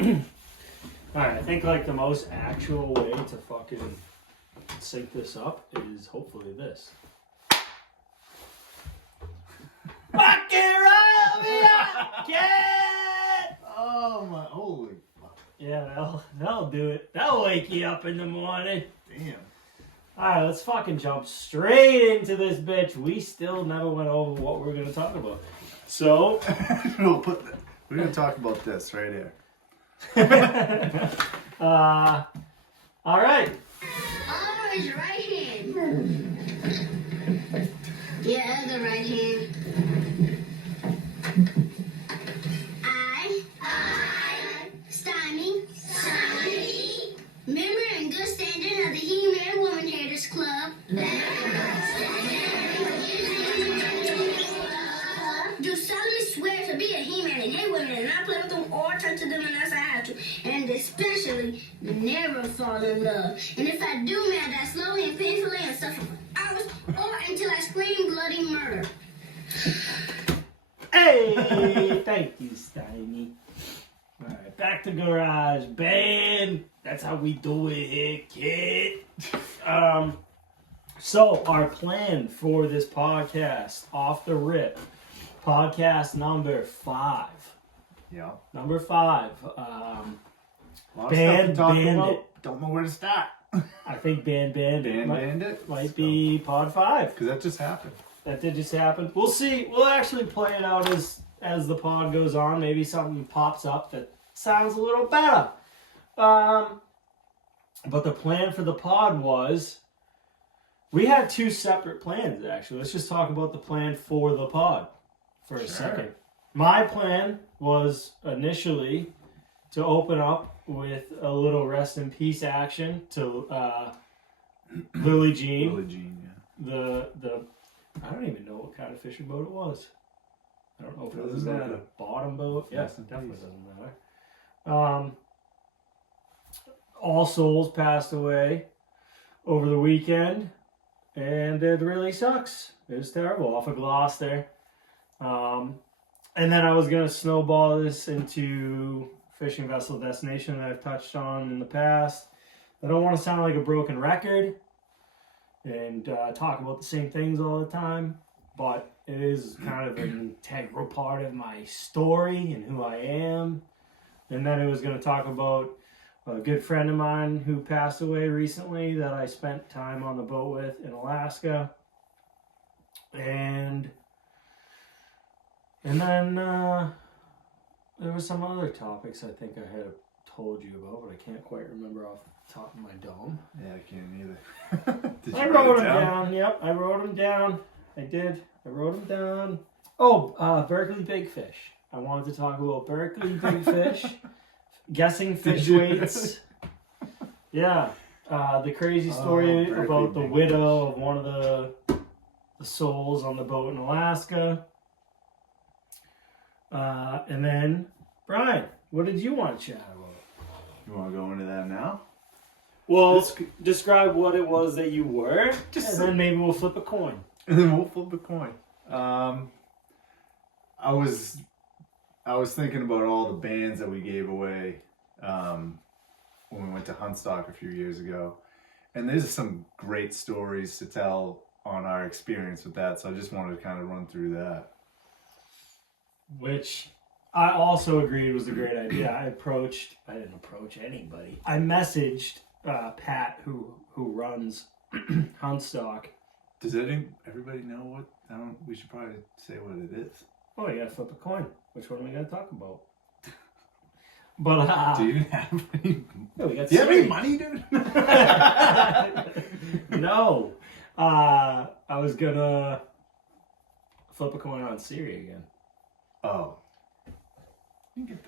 Alright, I think like the most actual way to fucking sync this up is hopefully this. Fucking Rile, kid! Oh my, holy fuck. Yeah, that'll do it. That'll wake you up in the morning. Damn. Alright, let's fucking jump straight into this bitch. We still never went over what we're gonna talk about. So we're gonna talk about this right here. alright. Raise your right hand. Your other right hand. I, Stymie, member and good standing of the He-Man Woman Haters Club, do solemnly swear to be a He-Man and hate women and not play with them or touch them unless I have to, and especially never fall in love. And if I do, may I die slowly and painfully and suffer for hours or until I scream bloody murder. Hey, thank you, Stymie. Alright, back to garage band. That's how we do it here, kid. So our plan for this podcast, off the rip, podcast number 5. Yeah. Number 5. Band Bandit. about. Don't know where to start. I think Bandit Bandit might be pod 5. Because that just happened. That did just happen. We'll see. We'll actually play it out as the pod goes on. Maybe something pops up that sounds a little better. But the plan for the pod was, we had 2 separate plans, actually. Let's just talk about the plan for the pod for a second. My plan was initially to open up with a little rest in peace action to Lily Jean. Lily Jean, yeah. The I don't even know what kind of fishing boat it was. I don't know if it was Doesn't a matter. bottom boat. Yeah, Rest in definitely peace. doesn't matter. All Souls passed away over the weekend, and it really sucks. It was terrible. Off of Gloucester. And then I was going to snowball this into fishing vessel destination that I've touched on in the past. I don't want to sound like a broken record and talk about the same things all the time, but it is kind of an integral part of my story and who I am. And then it was going to talk about a good friend of mine who passed away recently that I spent time on the boat with in Alaska. And then there were some other topics I think I had told you about, but I can't quite remember off the top of my dome. Yeah, I can't either. Did you I wrote them down. Yep, I wrote them down. I did. I wrote them down. Oh, Berkeley Big Fish. I wanted to talk about Berkeley Big Fish. Guessing fish weights. Yeah. The crazy story Berkeley about the Big widow of one of the souls on the boat in Alaska. And then, Brian, what did you want to chat about? You want to go into that now? Well, describe what it was that you were, Just and then maybe we'll flip a coin. And then we'll flip a coin. I was thinking about all the bands that we gave away when we went to Huntstock a few years ago. And there's some great stories to tell on our experience with that. So I just wanted to kind of run through that. Which I also agreed was a great idea. I didn't approach anybody. I messaged Pat, who runs Huntstock. Does everybody know what? We should probably say what it is. Oh, you gotta flip a coin. Which one are we gonna talk about? But Do you even have any? yeah, we got Do you have Siri. any money, dude? No. I was gonna flip a coin on Siri again. Oh.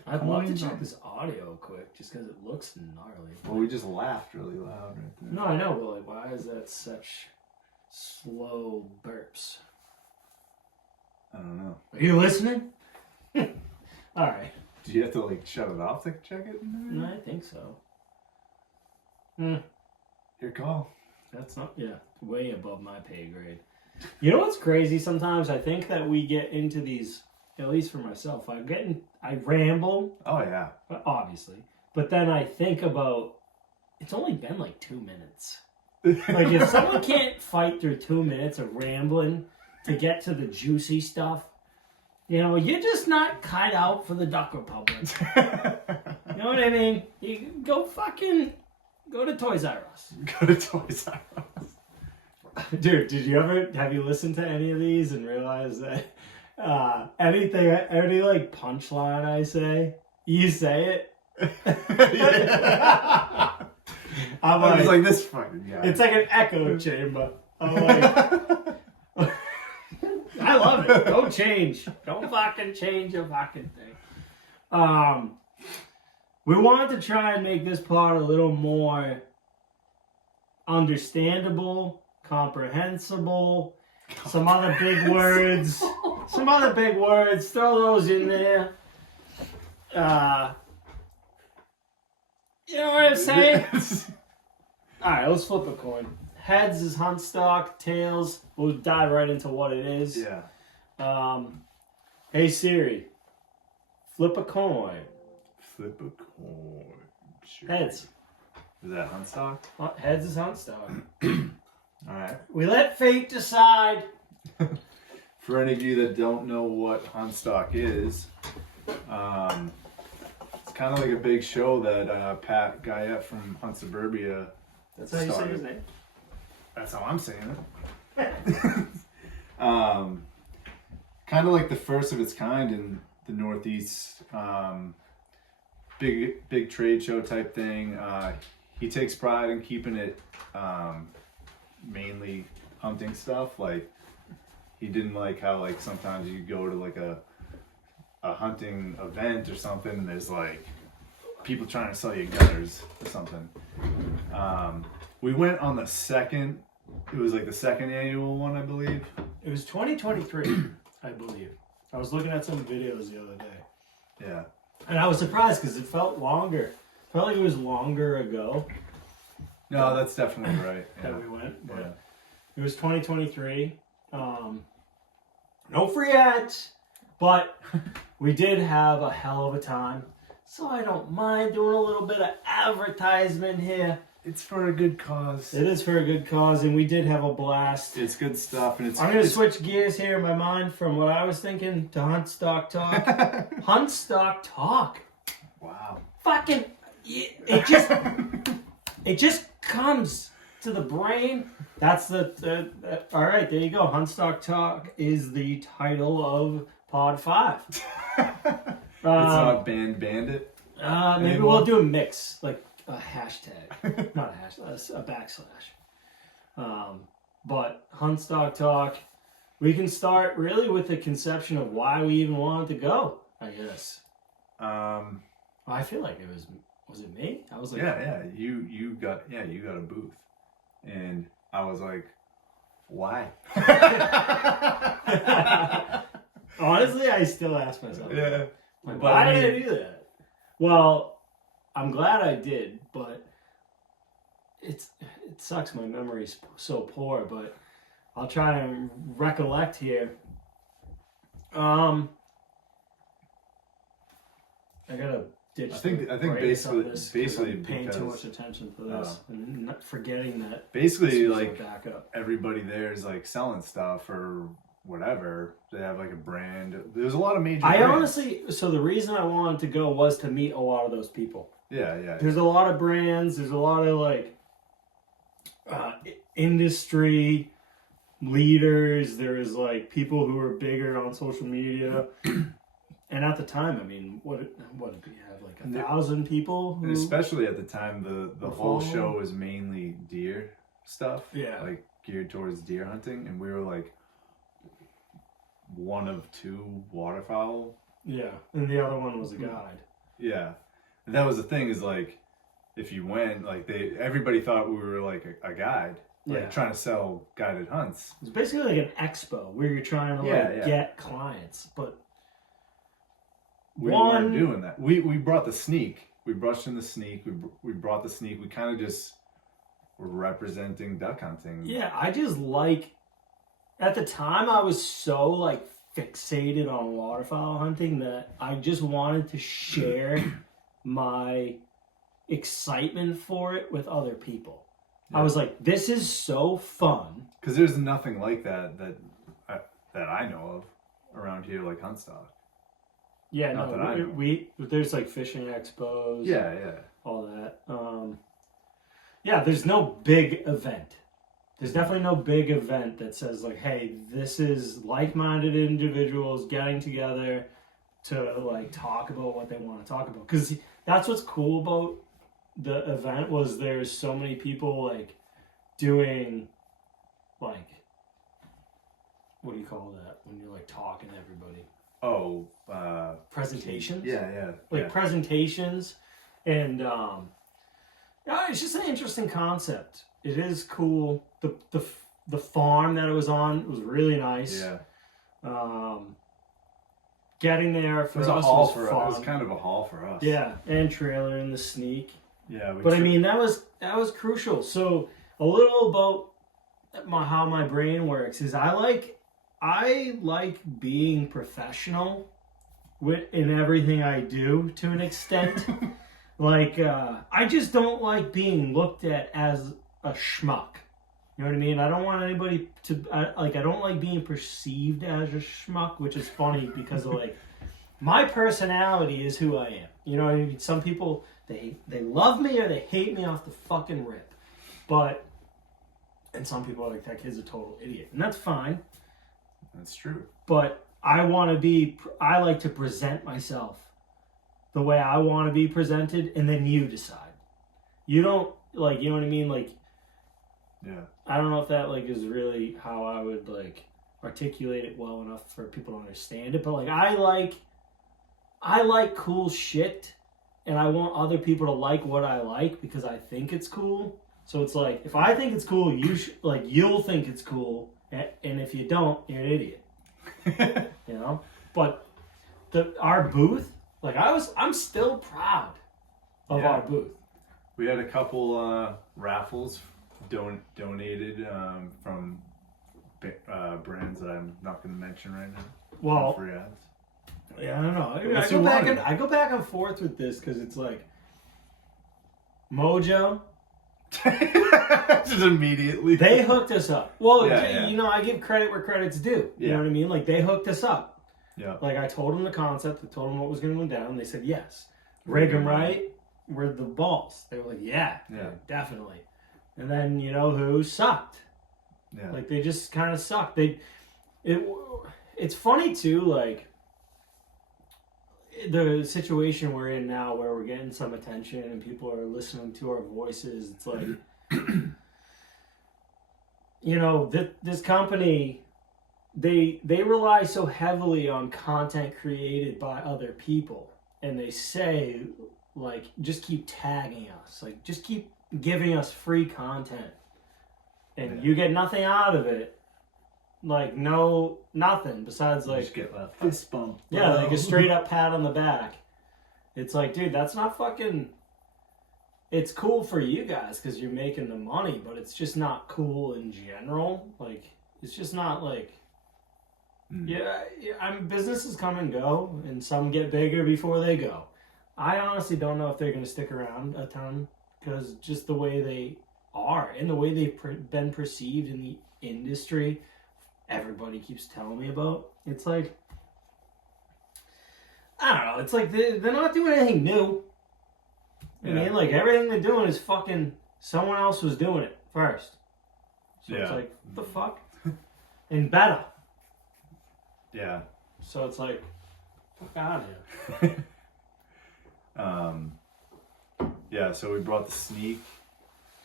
I'd love to check this audio quick, just because it looks gnarly. Well, we just laughed really loud right there. No, I know, but like, why is that such slow burps? I don't know. Are you listening? All right. Do you have to like shut it off to check it? No, I think so. Your call. That's not, yeah, way above my pay grade. You know what's crazy sometimes? I think that we get into these at least for myself, I ramble, Oh yeah. obviously, but then I think about, it's only been like 2 minutes. Like, if someone can't fight through 2 minutes of rambling to get to the juicy stuff, you know, you're just not cut out for the Duck Republic. You know what I mean? You go to Toys R Us. Go to Toys R Us. Dude, have you listened to any of these and realized that any like punchline I say, you say it? Yeah. I was like, this fucking guy. It's like an echo chamber. I'm like, I love it. Don't change. Don't fucking change a fucking thing. We wanted to try and make this part a little more understandable, comprehensible. Some other big words. Throw those in there. You know what I'm saying? Alright, let's flip a coin. Heads is Huntstock, tails, we'll dive right into what it is. Yeah. Hey Siri, flip a coin. Flip a coin. Sure. Heads. Is that Huntstock? Heads is Huntstock. Alright. We let fate decide. For any of you that don't know what Huntstock is, it's kind of like a big show that Pat Guyette from Hunt Suburbia. That's how you say his name. That's how I'm saying it. Kind of like the first of its kind in the Northeast. Big trade show type thing. He takes pride in keeping it mainly hunting stuff. Like, he didn't like how like sometimes you go to like a hunting event or something and there's like people trying to sell you gutters or something. We went on the second, it was like the second annual one, I believe. It was 2023, I believe. I was looking at some videos the other day. Yeah. And I was surprised because it felt longer. It felt like it was longer ago. No, that's definitely right. Yeah. That we went. But Yeah. it was 2023. No free ads, but we did have a hell of a time. So I don't mind doing a little bit of advertisement here. It's for a good cause. It is for a good cause, and we did have a blast. It's good stuff, and I'm going to switch gears here in my mind from what I was thinking to Huntstock talk. Huntstock talk. Wow. Fucking, it just comes to the brain. That's the all right, there you go. Huntstock talk is the title of Pod 5. It's not Bandit. Maybe anymore? we'll do a mix, like a hashtag. Not a hashtag, a backslash. But Huntstock talk, we can start really with the conception of why we even wanted to go, I guess. I feel like it was it me? I was like, yeah, you got a booth, and I was like, why? Honestly, I still ask myself. Yeah. Like, But why I did I mean- do that? Well, I'm glad I did, but it sucks. My memory's so poor, but I'll try to recollect here. I gotta ditch. I think the brightness on basically- this 'cause basically I'm paying too because- much attention to this and not forgetting that. Basically, this was like, my backup. everybody there is like selling stuff or whatever. They have like a brand. There's a lot of major I brands. honestly, so the reason I wanted to go was to meet a lot of those people. Yeah. There's a lot of brands. There's a lot of like industry leaders. There's like people who are bigger on social media. And at the time, I mean, what did you have, like 1,000 people? And especially at the time, the whole follow. show was mainly deer stuff. Yeah. Like geared towards deer hunting, and we were like one of 2 waterfowl. Yeah, and the other one was a guide. Yeah, and that was the thing, is like, if you went, like, everybody thought we were like a guide, like Yeah. trying to sell guided hunts. It's basically like an expo where you're trying to get clients, but We weren't doing that. We brought the sneak. We brushed in the sneak. We brought the sneak. We kind of just were representing duck hunting. yeah, I just like, at the time I was so like fixated on waterfowl hunting that I just wanted to share my excitement for it with other people. Yeah. I was like, this is so fun. Because there's nothing like that I know of around here, like Huntstock. Yeah, we there's like fishing expos. Yeah. All that. Yeah, there's no big event. There's definitely no big event that says like, hey, this is like-minded individuals getting together to like talk about what they want to talk about. Because that's what's cool about the event was there's so many people like doing like, what do you call that when you're like talking to everybody? Oh, presentations. Yeah. Like presentations, and yeah, it's just an interesting concept. It is cool. The farm that it was on was really nice. Yeah. Getting there for us was fun. It was kind of a haul for us. Yeah, and trailer in the sneak. Yeah, but I mean that was crucial. So a little about how my brain works is I like being professional in everything I do to an extent. Like I just don't like being looked at as a schmuck. You know what I mean? I don't want anybody to I don't like being perceived as a schmuck, which is funny because of like my personality is who I am. You know what I mean? Some people they love me or they hate me off the fucking rip. And some people are like, that kid's a total idiot. And that's fine. That's true. But I like to present myself the way I want to be presented, and then you decide. You don't, like, you know what I mean? Like, yeah. I don't know if that, like, is really how I would, like, articulate it well enough for people to understand it. But, like, I like cool shit, and I want other people to like what I like because I think it's cool. So it's like, if I think it's cool, you'll think it's cool, and if you don't, you're an idiot. You know? But our booth, like I'm still proud of our booth. We had a couple raffles donated from brands that I'm not going to mention right now. Well, free ads. Yeah, I don't know. I go back and forth with this because it's like Mojo. Just immediately. They hooked us up. Well, yeah. You know, I give credit where credit's due. You know what I mean? Like, they hooked us up. Yeah. Like, I told them the concept. I told them what was going to go down. And they said, yes. Rig 'em right. We're the balls. They were like, yeah, definitely. And then, you know who sucked? Yeah. Like, they just kind of sucked. It's funny, too, like, the situation we're in now where we're getting some attention and people are listening to our voices. It's like, you know, this company, they rely so heavily on content created by other people, and they say, like, just keep tagging us, like, just keep giving us free content, and you get nothing out of it. Like, nothing besides, like, just get a fist bump. Yeah, like a straight up pat on the back. It's like, dude, that's not fucking. It's cool for you guys because you're making the money, but it's just not cool in general. Like, it's just not like. Yeah, businesses come and go, and some get bigger before they go. I honestly don't know if they're going to stick around a ton because just the way they are and the way they've been perceived in the industry. Everybody keeps telling me about. It's like, I don't know. It's like they're not doing anything new. I mean, like, everything they're doing is fucking someone else was doing it first. So it's like, what the fuck? And better. Yeah. So it's like, fuck out of here. Yeah, so we brought the sneak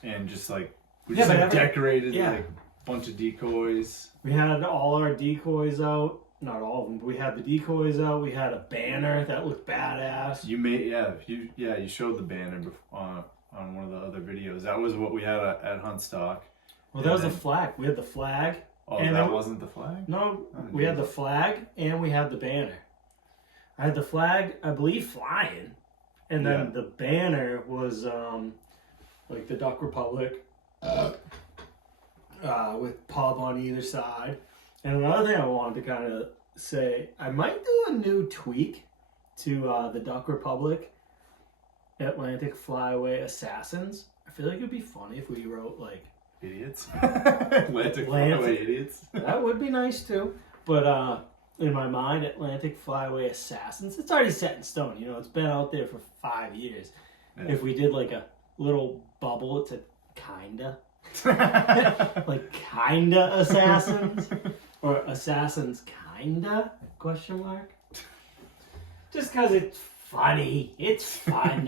and just like, we just like decorated like a bunch of decoys. We had all our decoys out. Not all of them, but we had the decoys out. We had a banner that looked badass. You made, you showed the banner on one of the other videos. That was what we had at Huntstock. Well, that was the flag. We had the flag. Oh, and that wasn't the flag? No, we had the flag and we had the banner. I had the flag, I believe, flying. And then the banner was like the Duck Republic with pub on either side. And another thing I wanted to kind of say I might do a new tweak to the Duck Republic Atlantic Flyaway Assassins. I feel like it'd be funny if we wrote like idiots. Atlantic Flyaway idiots. That would be nice too. But in my mind, Atlantic Flyaway Assassins, it's already set in stone. You know, it's been out there for 5 years. Yeah. If we did like a little bubble, it's a kinda. Like kinda assassins? Or assassins kinda? Question mark? Just because it's funny. It's fun.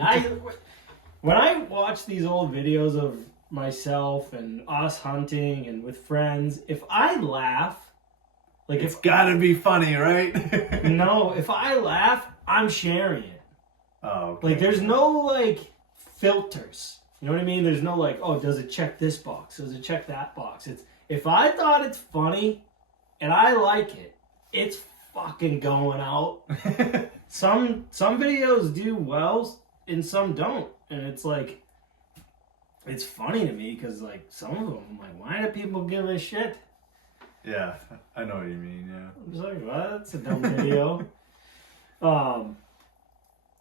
When I watch these old videos of myself and us hunting and with friends, if I laugh, like it's gotta be funny, right? No, if I laugh, I'm sharing it. Oh, okay. Like there's no like filters. You know what I mean? There's no like, oh, does it check this box? Does it check that box? It's if I thought it's funny and I like it, it's fucking going out. Some videos do well and some don't. And it's like, it's funny to me because like some of them, I'm like, why do people give a shit? Yeah, I know what you mean, yeah. I'm just like, well, that's a dumb video.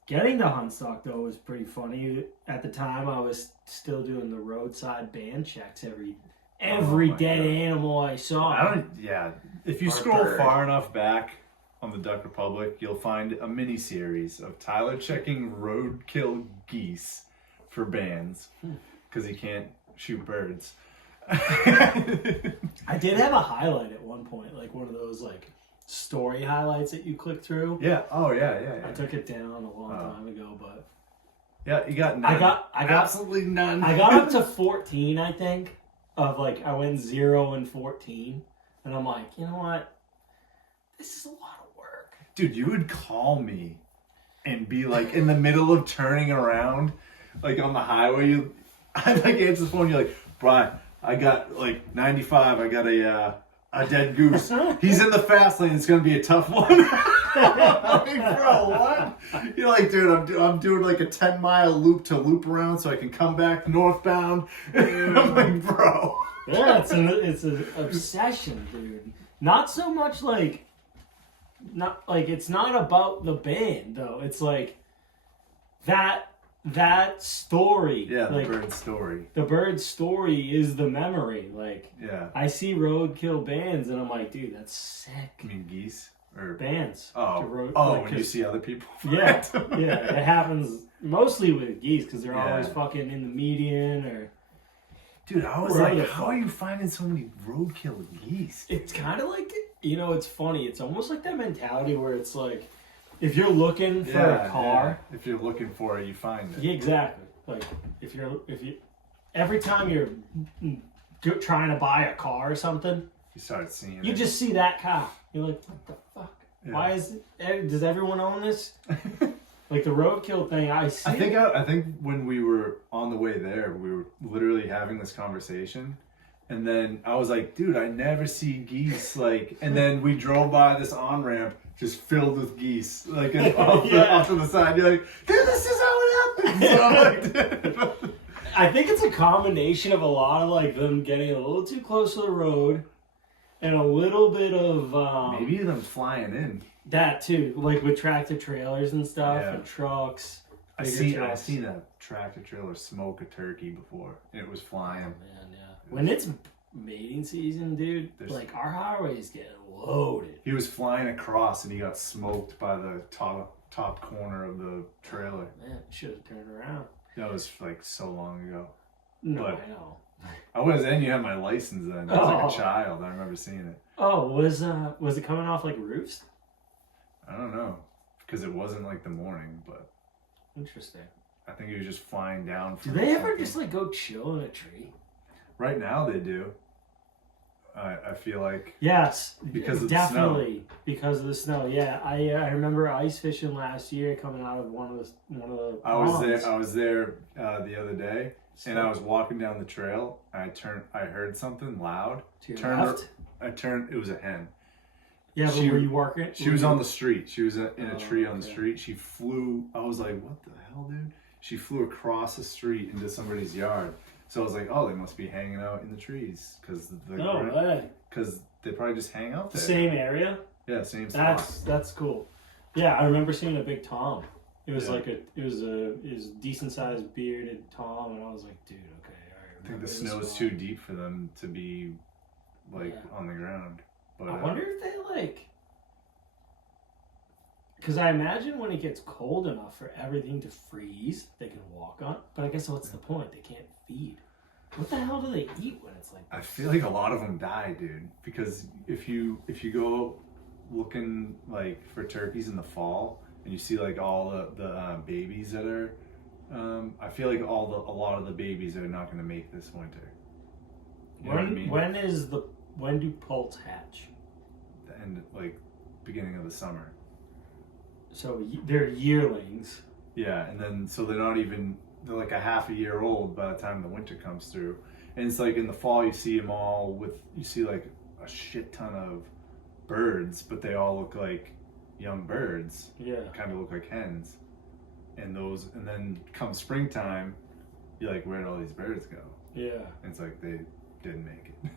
Getting to Huntstock though was pretty funny. At the time I was still doing the roadside band checks every dead animal I saw. If you scroll far enough back on the Duck Republic, you'll find a mini series of Tyler checking roadkill geese for bands because he can't shoot birds. I did have a highlight at one point, like one of those like story highlights that you click through. Yeah. Oh yeah. I took it down a long time ago, but yeah, you got none. I got absolutely none. I got up to 14, I think. Of like I went 0 and 14, and I'm like, you know what? This is a lot of work. Dude, you would call me and be like in the middle of turning around, like on the highway. I'd like answer the phone. You're like, Bryan, I got like 95. I got a dead goose. He's in the fast lane. It's gonna be a tough one. I'm like, bro, what? You're like, dude, I'm doing like a 10-mile loop to loop around so I can come back northbound. I'm like, bro. Yeah, it's an obsession, dude. Not so much like, it's not about the band though. It's like that story. Yeah, the like, bird story. The bird story is the memory. Like, yeah. I see roadkill bands and I'm like, dude, that's sick. You mean geese? Or bands. When you see other people. Yeah, it happens mostly with geese because they're always fucking in the median or. Dude, I was like, how are you finding so many roadkill geese? It's kind of like, it's funny. It's almost like that mentality where it's like, if you're looking for a car, if you're looking for it, you find it. Yeah, exactly. Like if you every time you're trying to buy a car or something, you start seeing. You just see that car. You're like, what the fuck? Yeah. Why is it? Does everyone own this? Like the roadkill thing, I see. I think when we were on the way there, we were literally having this conversation. And then I was like, dude, I never see geese. Like, and then we drove by this on-ramp just filled with geese. Like, off to the side. You're like, dude, this is how it happens. So I'm like, I think it's a combination of a lot of, like, them getting a little too close to the road and a little bit of... maybe them flying in. That, too. Like, with tractor trailers and stuff and trucks. I've seen a tractor trailer smoke a turkey before, and it was flying. Oh, man, yeah. When it's mating season, dude, like our highways get loaded. He was flying across, and he got smoked by the top corner of the trailer. Oh, man, should have turned around. That was like so long ago. No, but I know. I was then. You had my license then. I was like a child. I remember seeing it. Oh, was it coming off like roofs? I don't know, because it wasn't like the morning, but. Interesting. I think he was just flying down. Do they ever just like go chill in a tree? Right now they do. I feel like. Yes, because of definitely the snow. Because of the snow. Yeah, I remember ice fishing last year, coming out of one of the. I was there the other day, and I was walking down the trail. I heard something loud. To your left? I turned. It was a hen. Yeah, but were you working? She was on the street. She was in a tree on the street. She flew. I was like, what the hell, dude? She flew across the street into somebody's yard. So I was like, oh, they must be hanging out in the trees because they probably just hang out there. The same area? Yeah, same spot. That's cool. Yeah, I remember seeing a big tom. It was Yeah. like it was decent sized bearded tom, and I was like, dude, okay, I think the snow's too deep for them to be like on the ground. But I wonder if they like, because I imagine when it gets cold enough for everything to freeze, they can walk on. But I guess what's the point? They can't feed. What the hell do they eat when it's like this? I feel like a lot of them die, dude. Because if you go looking like for turkeys in the fall and you see like all the babies that are, I feel like a lot of the babies are not going to make this winter. You know what I mean? When do poults hatch? The end, like beginning of the summer. So they're yearlings. Yeah, and then so they're like a half a year old by the time the winter comes through. And it's like in the fall you see them all you see like a shit ton of birds, but they all look like young birds. Yeah. Kind of look like hens. And then come springtime, you're like, where'd all these birds go? Yeah. And it's like they didn't make it.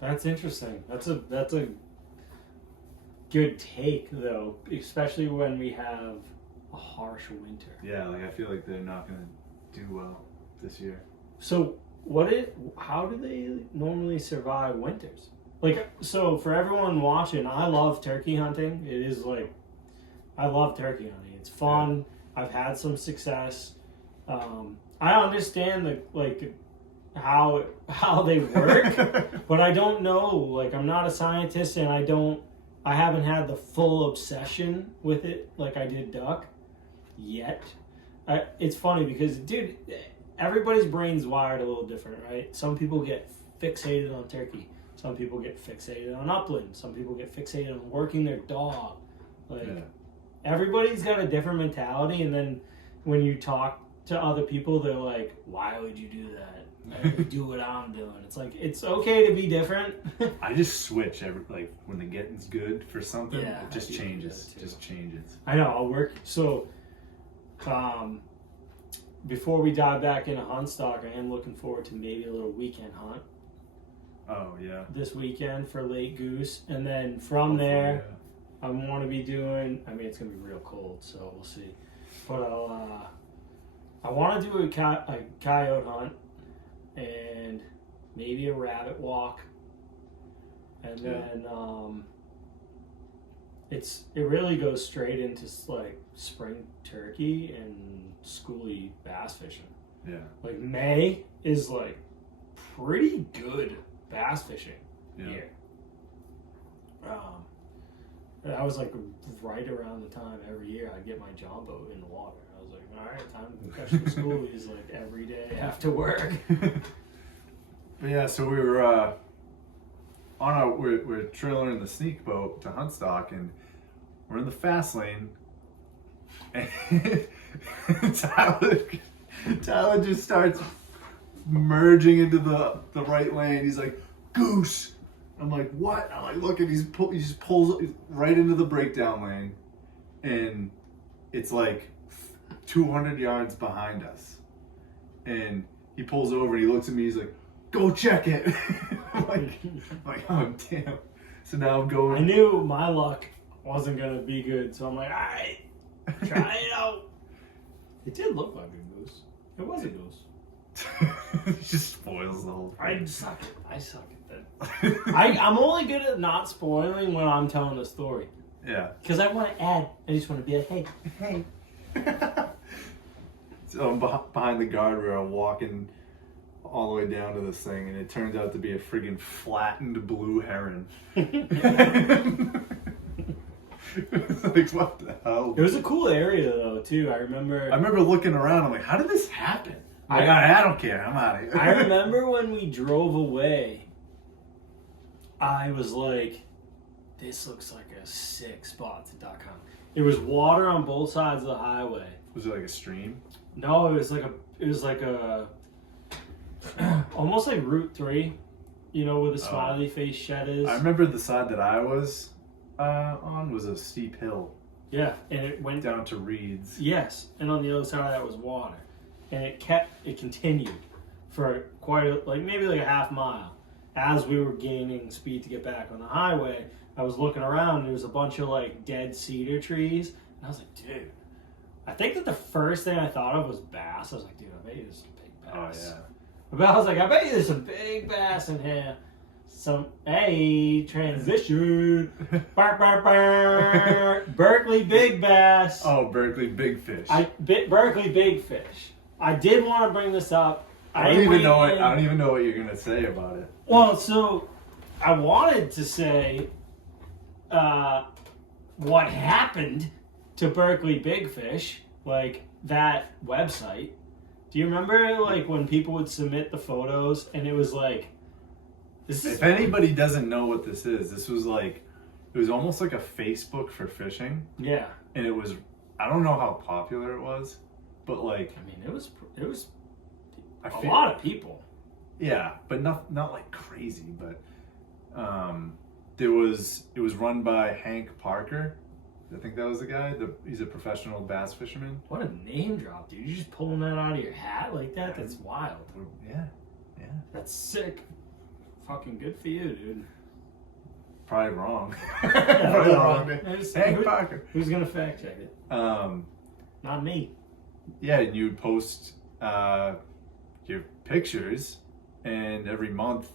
That's interesting. That's a good take though, especially when we have a harsh winter. Yeah, like I feel like they're not gonna do well this year. So how do they normally survive winters? Like, so for everyone watching, I love turkey hunting. It is like, I love turkey hunting. It's fun. Yeah. I've had some success. I understand how they work, but I don't know. Like, I'm not a scientist, and I haven't had the full obsession with it like I did duck yet. It's funny because, dude, everybody's brain's wired a little different, right? Some people get fixated on turkey. Some people get fixated on upland. Some people get fixated on working their dog. Like, everybody's got a different mentality, and then when you talk to other people, they're like, why would you do that? I do what I'm doing. It's like, it's okay to be different. I just switch when the getting's good for something, Yeah, it just changes. Just changes. I know, I'll work. So, before we dive back into Huntstock, I am looking forward to maybe a little weekend hunt. Oh, yeah. This weekend for late goose. And then from there, I want to be doing, I mean, it's going to be real cold, so we'll see. But I want to do a coyote hunt and maybe a rabbit walk. And then it really goes straight into like spring turkey and schooly bass fishing. Yeah. Like May is like pretty good bass fishing here. That was like right around the time every year I'd get my John boat in the water. I was like, all right, time to catch the schoolies like every day after work. But yeah, so we were we're trailing in the sneak boat to Huntstock, and we're in the fast lane, and Tyler just starts merging into the right lane. He's like, goose. I'm like, what? I'm like, look, and he just pulls right into the breakdown lane, and it's like 200 yards behind us, and he pulls over and he looks at me. He's like, go check it. I'm like, oh damn. So now I'm going. I knew my luck wasn't gonna be good, so I'm like, all right, try it out. It did look like a goose. It was a goose. It just spoils the whole thing. I suck at that. I'm only good at not spoiling when I'm telling a story. Yeah. Because I want to add. I just want to be like, hey. So I'm behind the guardrail walking all the way down to this thing, and it turns out to be a friggin' flattened blue heron. Like, what the hell? It was a cool area though too. I remember looking around. I'm like, how did this happen? I don't care. I'm out of here. I remember when we drove away, I was like, this looks like a sick spot to duck hunt. It was water on both sides of the highway. Was it like a stream? No, it was like a almost like Route 3, you know, where the smiley face shed is. I remember the side that I was on was a steep hill. Yeah, and it went down to reeds. Yes, and on the other side of that was water. And it continued for maybe like a half mile as we were gaining speed to get back on the highway. I was looking around and there was a bunch of like dead cedar trees. And I was like, dude, I think that the first thing I thought of was bass. I was like, dude, I bet you there's some big bass. Oh, But I was like, I bet you there's some big bass in here. Hey, transition. Bark, bark, bark. Berkeley Big Bass. Oh, Berkeley Big Fish. Berkeley Big Fish. I did want to bring this up. I don't even know what you're gonna say about it. Well, so I wanted to say what happened to Berkeley Big Fish, like that website. Do you remember like when people would submit the photos and it was like, if anybody doesn't know what this is, this was like, it was almost like a Facebook for fishing. Yeah. And it was, I don't know how popular it was, but like, I mean, it was a feel, lot of people. Yeah, but not like crazy, but it was run by Hank Parker. I think that was the guy. He's a professional bass fisherman. What a name drop, dude. You just pulling that out of your hat like that? That's wild. Yeah. That's sick. Fucking good for you, dude. Probably wrong. Yeah, Probably wrong. Hank Parker. Who's gonna fact check it? Not me. Yeah, and you would post your pictures, and every month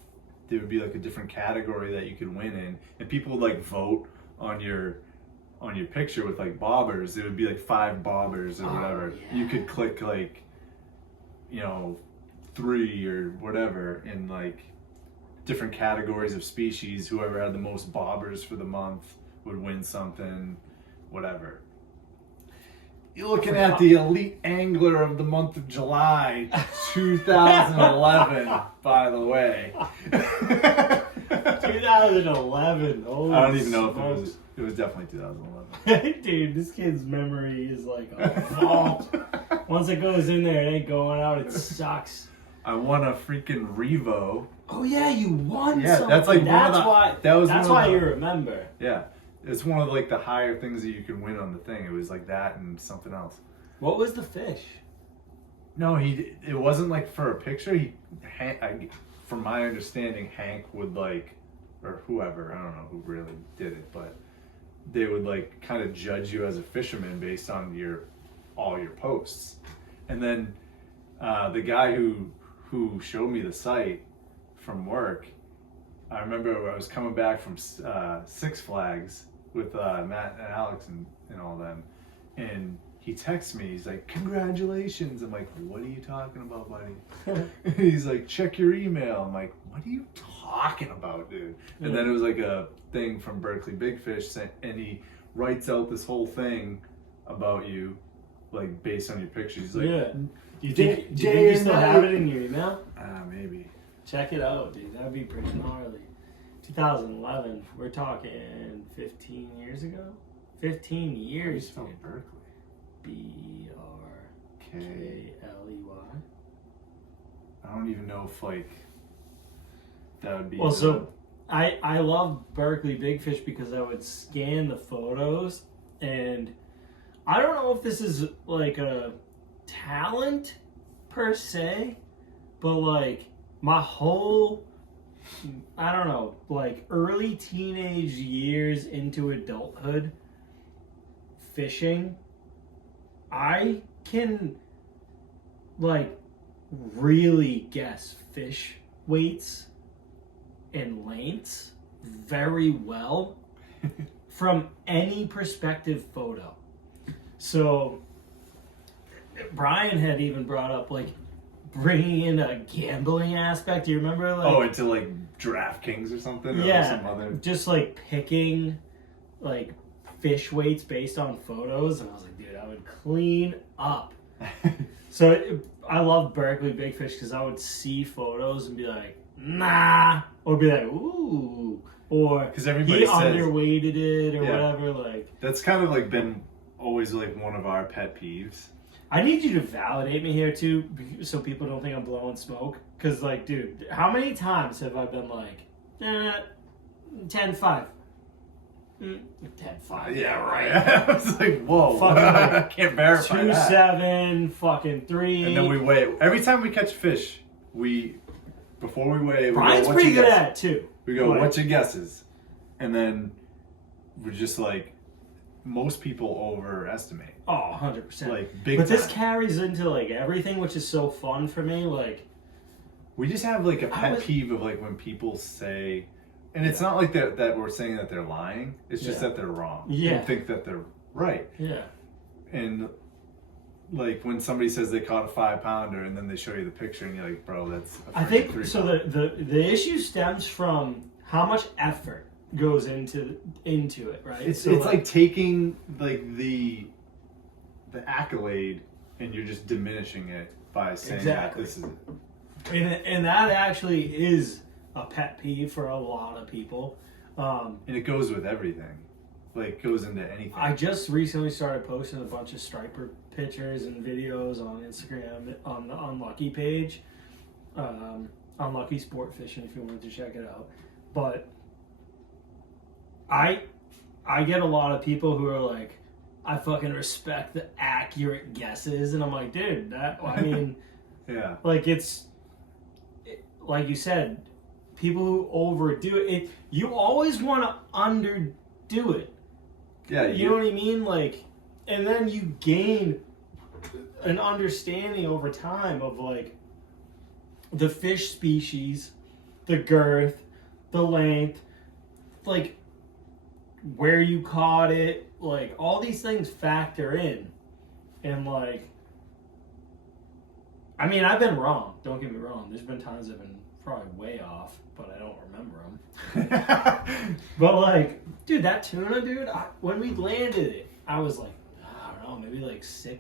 there would be like a different category that you could win in, and people would like vote on your picture with like bobbers. There would be like 5 bobbers or whatever. Yeah. You could click like, 3 or whatever in like different categories of species. Whoever had the most bobbers for the month would win something, whatever. You're looking at the elite angler of the month of July 2011, by the way. 2011. Oh, I don't even know if it was definitely 2011. Dude, this kid's memory is like a vault. Once it goes in there, it ain't going out. It sucks. I won a freaking Revo. Oh yeah, you won. Yeah, something. that's like that's why. That's why you the, remember. Yeah, it's one of like the higher things that you can win on the thing. It was like that and something else. What was the fish? No, it wasn't like for a picture. From my understanding, Hank would like, or whoever, I don't know who really did it, but they would like kind of judge you as a fisherman based on all your posts. And then the guy who showed me the site from work, I remember I was coming back from Six Flags with Matt and Alex and all them, and he texts me, he's like, congratulations. I'm like, what are you talking about, buddy? He's like, check your email. I'm like, what are you talking about, dude? And then it was like a thing from Berkeley Big Fish, and he writes out this whole thing about you, like based on your pictures. He's like, yeah. Do you think you still have it in your email? Maybe. Check it out, dude. That'd be pretty gnarly. 2011. We're talking 15 years ago? 15 years, Spell dude. Berkeley. BRKLEY. I don't even know if like that would be. Well, so I love Berkeley Big Fish because I would scan the photos, and I don't know if this is like a talent per se, but like my whole, I don't know, like early teenage years into adulthood fishing, I can like really guess fish weights and lengths very well from any perspective photo. So Bryan had even brought up like bringing in a gambling aspect. Do you remember? Like, into like DraftKings or something? Yeah, or some other... just like picking like fish weights based on photos, and I was like, dude, I would clean up. So I love Berkeley Big Fish because I would see photos and be like, nah, or be like, ooh, or because everybody he says underweighted it or whatever. Like that's kind of like been always like one of our pet peeves. I need you to validate me here too, so people don't think I'm blowing smoke. Because like, dude, how many times have I been like, 10-5? 10-5. Yeah, right. I was like, whoa. I can't verify 2-7, fucking 3. And then we weigh. Every time we catch fish, before we weigh, Brian's pretty good at it too. We go, what's your guesses? And then we're just like, most people overestimate. Oh, 100%. Like, big But this time. carries into like everything, which is so fun for me. Like, We just have like a pet peeve of like when people say, and it's not like that we're saying that they're lying. It's just that they're wrong. Yeah. And think that they're right. yeah. And like when somebody says they caught a 5-pounder and then they show you the picture and you're like, bro, that's a I think 3 so. The issue stems from how much effort goes into it, right? It's so like taking like the accolade and you're just diminishing it by saying Exactly. that this is it. and that actually is a pet peeve for a lot of people. And it goes with everything. Like goes into anything. I just recently started posting a bunch of striper pictures and videos on Instagram on the Unlucky page, Unlucky Sport Fishing, if you wanted to check it out. But I get a lot of people who are like, I fucking respect the accurate guesses, and I'm like, dude, I mean, yeah. like like you said, people who overdo it, you always want to underdo it. Yeah. You know what I mean? Like, and then you gain an understanding over time of like the fish species, the girth, the length, like where you caught it, like all these things factor in. And like, I mean, I've been wrong. Don't get me wrong. There's been times I've been probably way off, but I don't remember them. But like, dude, that tuna, dude, when we landed it, I was like, I don't know, maybe like 10.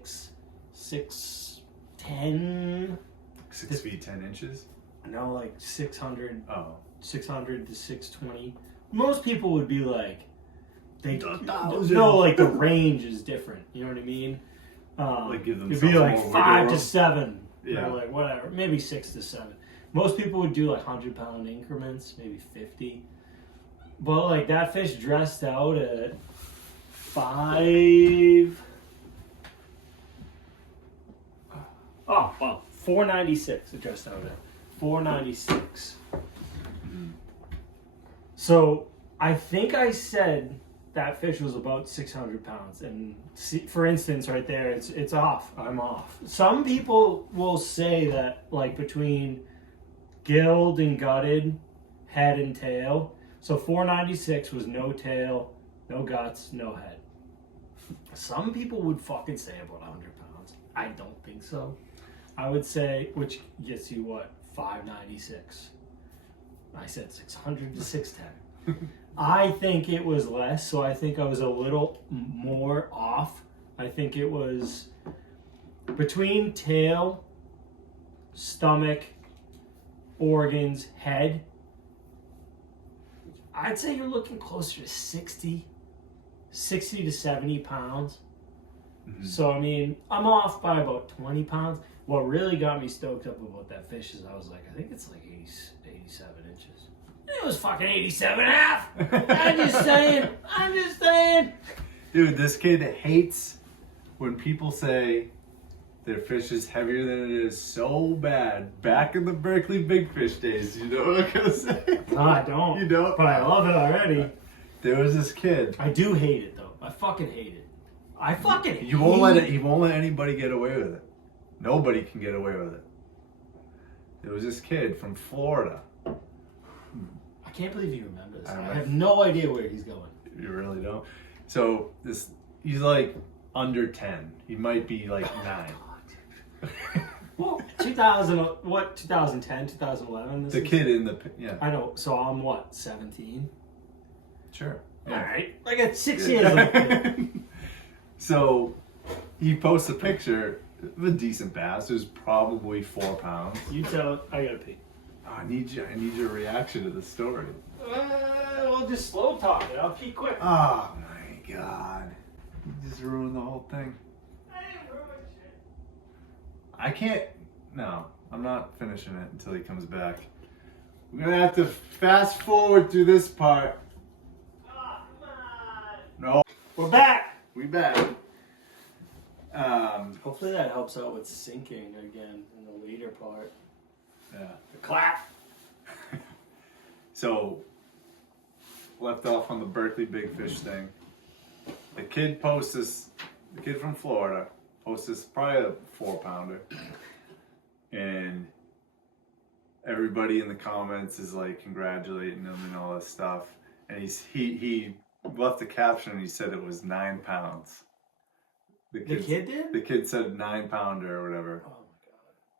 6 feet 10 inches. No, like 600. Oh. 600 to 620. Most people would be like, No, like the range is different. You know what I mean? Like give them. It'd be like more 5 wiggle to room. 7. Yeah. Or like whatever, maybe 6 to 7. Most people would do like 100-pound increments, maybe 50. But like that fish dressed out at 5. Oh, well, 496 it dressed out at. 496. So I think I said that fish was about 600 pounds. And see, for instance, right there, it's off. I'm off. Some people will say that like between gilled and gutted, head and tail. So 496 was no tail, no guts, no head. Some people would fucking say about 100 pounds. I don't think so. I would say, which gets you what? 596. I said 600 to 610. I think it was less, so I think I was a little more off. I think it was between tail, stomach, organs, head. I'd say you're looking closer to 60 to 70 pounds. Mm-hmm. So, I mean, I'm off by about 20 pounds. What really got me stoked up about that fish is I was like, I think it's like 87 inches. It was fucking 87 and a half. I'm just saying. Dude, this kid hates when people say their fish is heavier than it is so bad. Back in the Berkeley Big Fish days, you know what I'm gonna say? No, I don't. You don't? But I love it already. There was this kid. I do hate it, though. I fucking hate it. I fucking hate it. He won't let anybody get away with it. Nobody can get away with it. There was this kid from Florida. I can't believe you remember this. I I remember. have no idea where he's going. You really don't. So he's like under 10. He might be like 9. Well, 2010, 2011? The kid in the I know. So I'm what, 17? Sure. All right. I got 6 years of it. So he posts a picture of a decent bass. It was probably 4 pounds. You tell. I gotta pee. Oh, I need your reaction to the story. Well, just slow talk it. I'll pee quick. Oh my god. You just ruined the whole thing. I didn't ruin shit. I can't. No, I'm not finishing it until he comes back. We're gonna have to fast forward through this part. Oh, come on. No. We're back. We back. Hopefully that helps out with sinking again in the later part. Yeah. The clap. So left off on the Berkeley Big Fish thing. The kid posts this. The kid from Florida posts this, probably a 4-pounder, and everybody in the comments is like congratulating him and all this stuff. And he left a caption and he said it was 9 pounds. The kid did? The kid said 9-pounder or whatever. Oh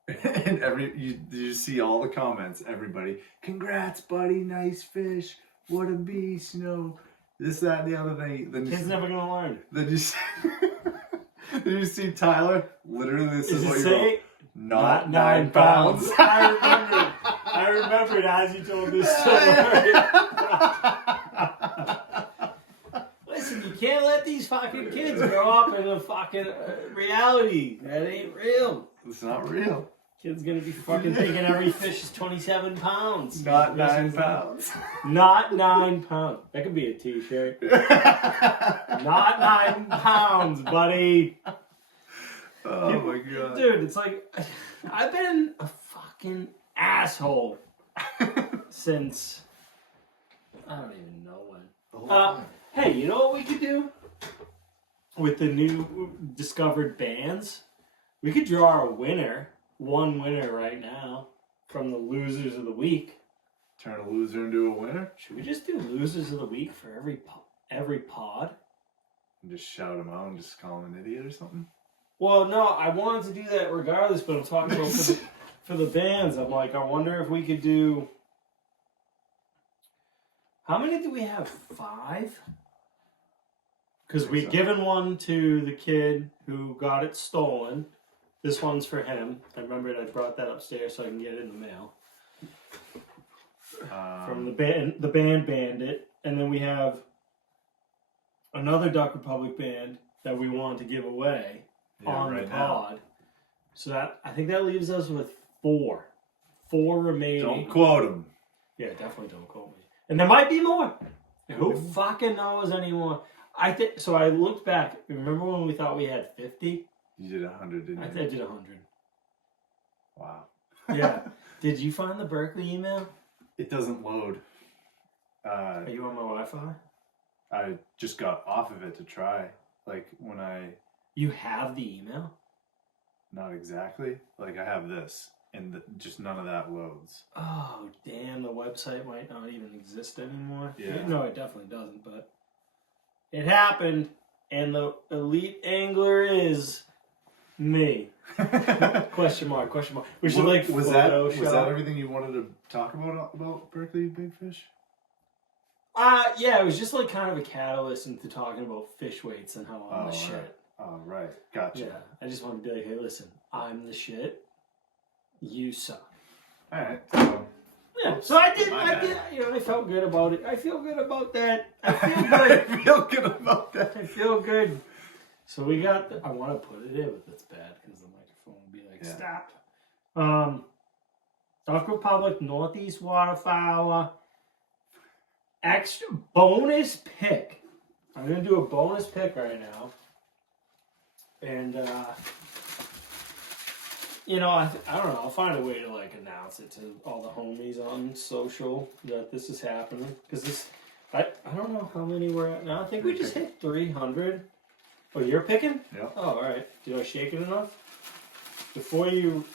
my god. And you see all the comments, everybody, congrats buddy, nice fish, what a beast, you know, this, that, and the other thing. Then Kid's never gonna learn. Then you see, then you see Tyler, literally this is what he wrote. Not 9 pounds. I remembered as you told this story. Listen, you can't let these fucking kids grow up in a fucking reality. That ain't real. It's not real. Kid's gonna be fucking thinking every fish is 27 pounds. Not 9 pounds. Not 9 pounds. That could be a t-shirt. Not 9 pounds, buddy. Oh my god. Dude, it's like, I've been a fucking asshole since, I don't even know when. Hey, you know what we could do? With the new discovered bands? We could draw a winner, one winner right now, from the losers of the week. Turn a loser into a winner? Should we just do losers of the week for every pod? And just shout him out and just call him an idiot or something? Well, no, I wanted to do that regardless, but I'm talking about for the bands. I'm like, I wonder if we could do... How many do we have? 5? Because we've given one to the kid who got it stolen. This one's for him. I remembered I brought that upstairs so I can get it in the mail. From the band Bandit. And then we have another Duck Republic band that we want to give away. On the pod. Now. So that, I think that leaves us with 4. 4 remaining. Don't quote him. Yeah, definitely don't quote me. And there might be more. Who fucking knows anymore? So I looked back. Remember when we thought we had 50? You did 100, didn't you? I think I did 100. Wow. Yeah. Did you find the Berkeley email? It doesn't load. Are you on my Wi-Fi? I just got off of it to try. Like when I... You have the email? Not exactly. Like I have this, and just none of that loads. Oh, damn. The website might not even exist anymore. Yeah. No, it definitely doesn't, but it happened, and the elite angler is me. Question mark. We should was that everything you wanted to talk about Berkeley Big Fish? Yeah, it was just like kind of a catalyst into talking about fish weights and how I'm the shit. Oh, right. Gotcha. Yeah, I just wanted to be like, hey, listen, I'm the shit. You suck. All right. Yeah, so I did, I felt good about it. I feel good about that. I feel good. I feel good about that. I feel good. So we got, I want to put it in, but that's bad because the microphone will be like, stop. Duck Republic, Northeast Waterfowl, extra bonus pick. I'm going to do a bonus pick right now. And, you know, I don't know. I'll find a way to, like, announce it to all the homies on social that this is happening. Because this, I don't know how many we're at now. I think we just hit 300. Oh, you're picking? Yep. Oh, all right. Did I shake it enough? Before you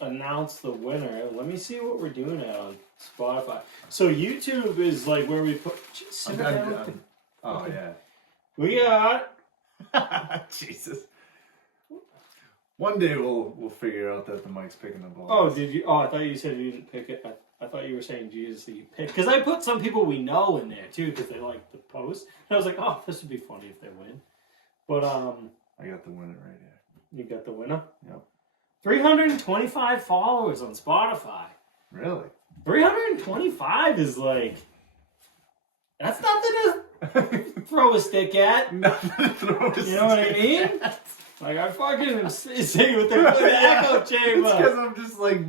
announce the winner, let me see what we're doing at on Spotify. So YouTube is, like, where we put... Oh, yeah. We got... Jesus. One day we'll figure out that the mic's picking the ball. Oh, did you? Oh, I thought you said you didn't pick it. I thought you were saying Jesus that you picked. Because I put some people we know in there too, because they like the post. And I was like, oh, this would be funny if they win. But I got the winner right here. You got the winner? Yep. 325 followers on Spotify. Really? 325 is like, that's nothing to throw a stick at. Nothing to throw a stick at. You know what I mean? Like, I fucking am singing with the echo chamber. It's because I'm just like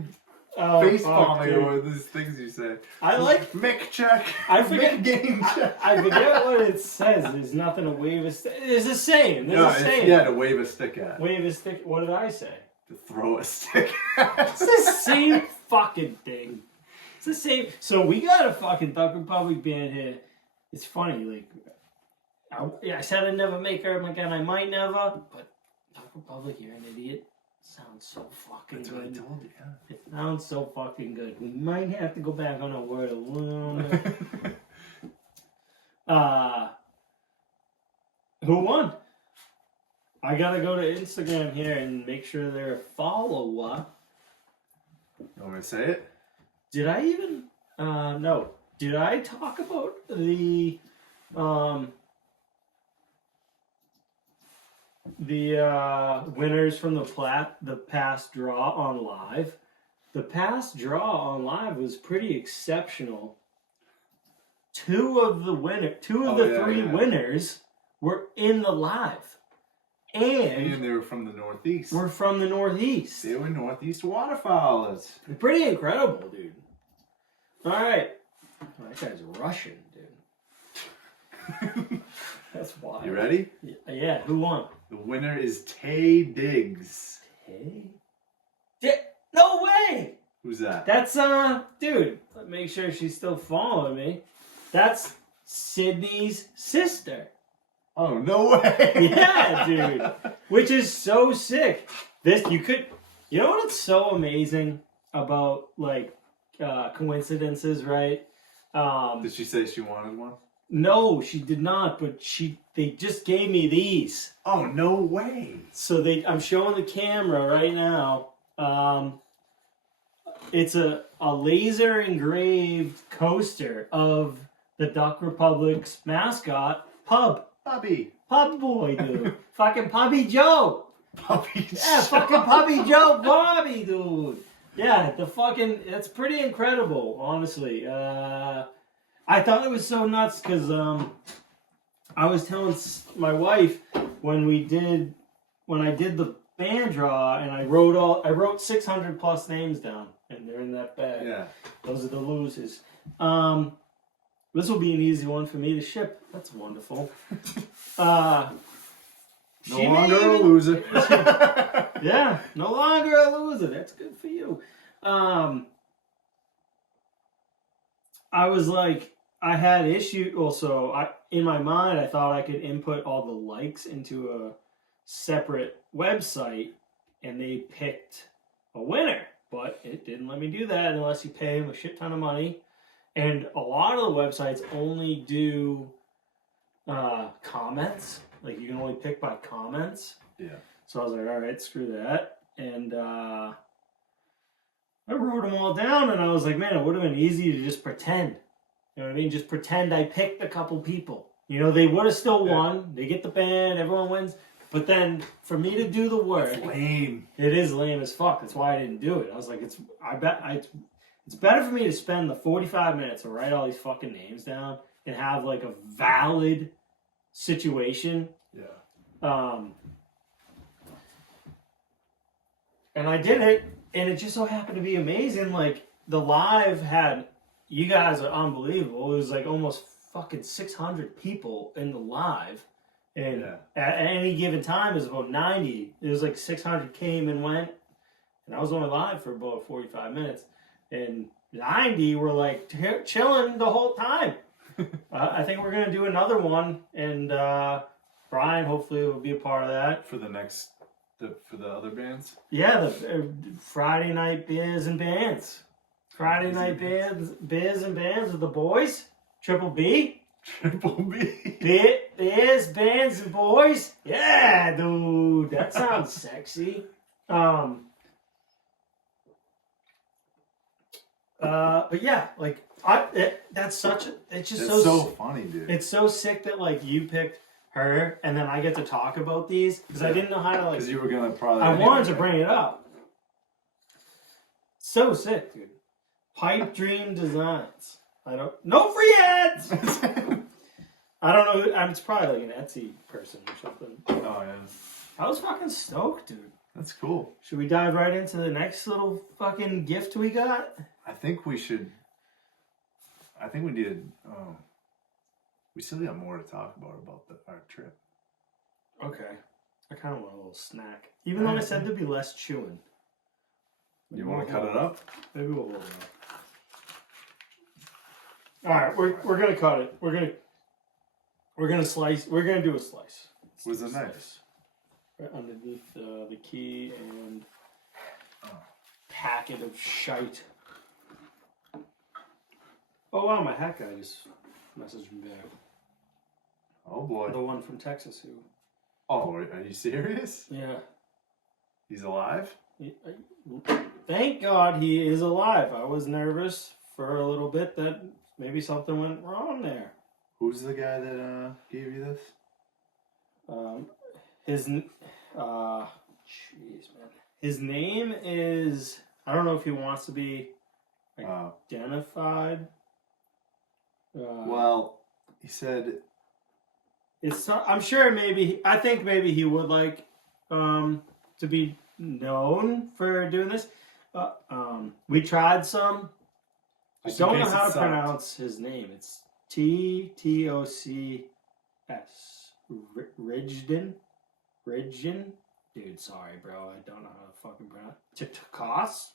face palming over these things you say. I like Mic check. I forget game check. I forget what it says. There's nothing to wave a stick. There's a saying. There's a saying. Yeah, to wave a stick at. Wave a stick. What did I say? To throw a stick It's the same fucking thing. It's the same. So we got a fucking Duck Republic band here. It's funny, like I said I'd never make her, and I might never, but Duck Republic, you're an idiot. Sounds so fucking That's good. what I told you. Yeah. It sounds so fucking good. We might have to go back on our word a little bit. Who won? I gotta go to Instagram here and make sure they're a follower. You want me to say it? Did I even? No. Did I talk about the winners from the past draw on live? The past draw on live was pretty exceptional. Two of the three winners were in the live. And they were from the Northeast. We're from the Northeast. They were Northeast waterfowlers. Pretty incredible, dude. All right. Oh, that guy's Russian, dude. That's wild. You ready? Yeah. Who won? The winner is Tay Diggs. Tay? No way! Who's that? That's, dude, make sure she's still following me. That's Sydney's sister. Oh, no way! Yeah, dude. Which is so sick. You know what's so amazing about, like, coincidences, right? Did she say she wanted one? No, she did not, but they just gave me these. Oh, no way! So I'm showing the camera right now. It's a laser engraved coaster of the Duck Republic's mascot, Pub. Bobby. Pub boy, dude. Fucking Puppy Joe. Puppy Joe. Yeah, fucking Puppy Joe Bobby, dude. Yeah, it's pretty incredible, honestly. I thought it was so nuts because I was telling my wife when I did the band draw and I wrote 600 plus names down and they're in that bag. Yeah. Those are the losers. This will be an easy one for me to ship. That's wonderful. No longer a loser. Yeah, no longer a loser. That's good for you. I was like, I had issue. Also, in my mind, I thought I could input all the likes into a separate website, and they picked a winner. But it didn't let me do that unless you pay them a shit ton of money. And a lot of the websites only do comments. Like, you can only pick by comments. Yeah. So I was like, all right, screw that. And I wrote them all down, and I was like, man, it would have been easy to just pretend. You know what I mean? Just pretend I picked a couple people. You know, they would have still won. They get the band, everyone wins. But then, for me to do the work... It's lame. It is lame as fuck. That's why I didn't do it. I was like, it's better for me to spend the 45 minutes to write all these fucking names down and have, like, a valid situation. Yeah. And I did it, and it just so happened to be amazing. Like, the live had... You guys are unbelievable. It was, like, almost fucking 600 people in the live. And at any given time, it was about 90. It was like 600 came and went. And I was only live for about 45 minutes. And 90 were like chilling the whole time. I think we're going to do another one. And Bryan hopefully will be a part of that. For the other bands? Yeah, the Friday night beers and bands. Friday night beers and bands with the boys. Triple B. Triple B. Beers, bands, and boys. Yeah, dude. That sounds sexy. But yeah, like that's so funny, dude. It's so sick that like you picked her, and then I get to talk about these because I didn't know how to like. Because you were gonna probably. I wanted to bring it up. So sick, dude. Pipe Dream Designs. No free ads. I don't know. It's probably like an Etsy person or something. Oh yeah. I was fucking stoked, dude. That's cool. Should we dive right into the next little fucking gift we got? I think we should. I think we needed. Oh, we still got more to talk about our trip. Okay. I kind of want a little snack. Even though I said there'd be less chewing. You want to cut it up? Maybe we'll roll it up. All right, we're gonna cut it. We're gonna slice. We're gonna do a slice. Where's the knife? Right underneath the key and packet of shite. Oh wow, my hat guy just messaged me back. Oh boy. The one from Texas who. Oh, are you serious? Yeah. He's alive? Thank God he is alive. I was nervous for a little bit that maybe something went wrong there. Who's the guy that gave you this? Jeez, man. His name is. I don't know if he wants to be identified. Well, he said. It's. I'm sure maybe. I think maybe he would like to be known for doing this. We tried some. I don't know how to pronounce his name. It's T-O-C-S. Ridgen? Dude, sorry, bro. I don't know how to fucking pronounce it. Tikos?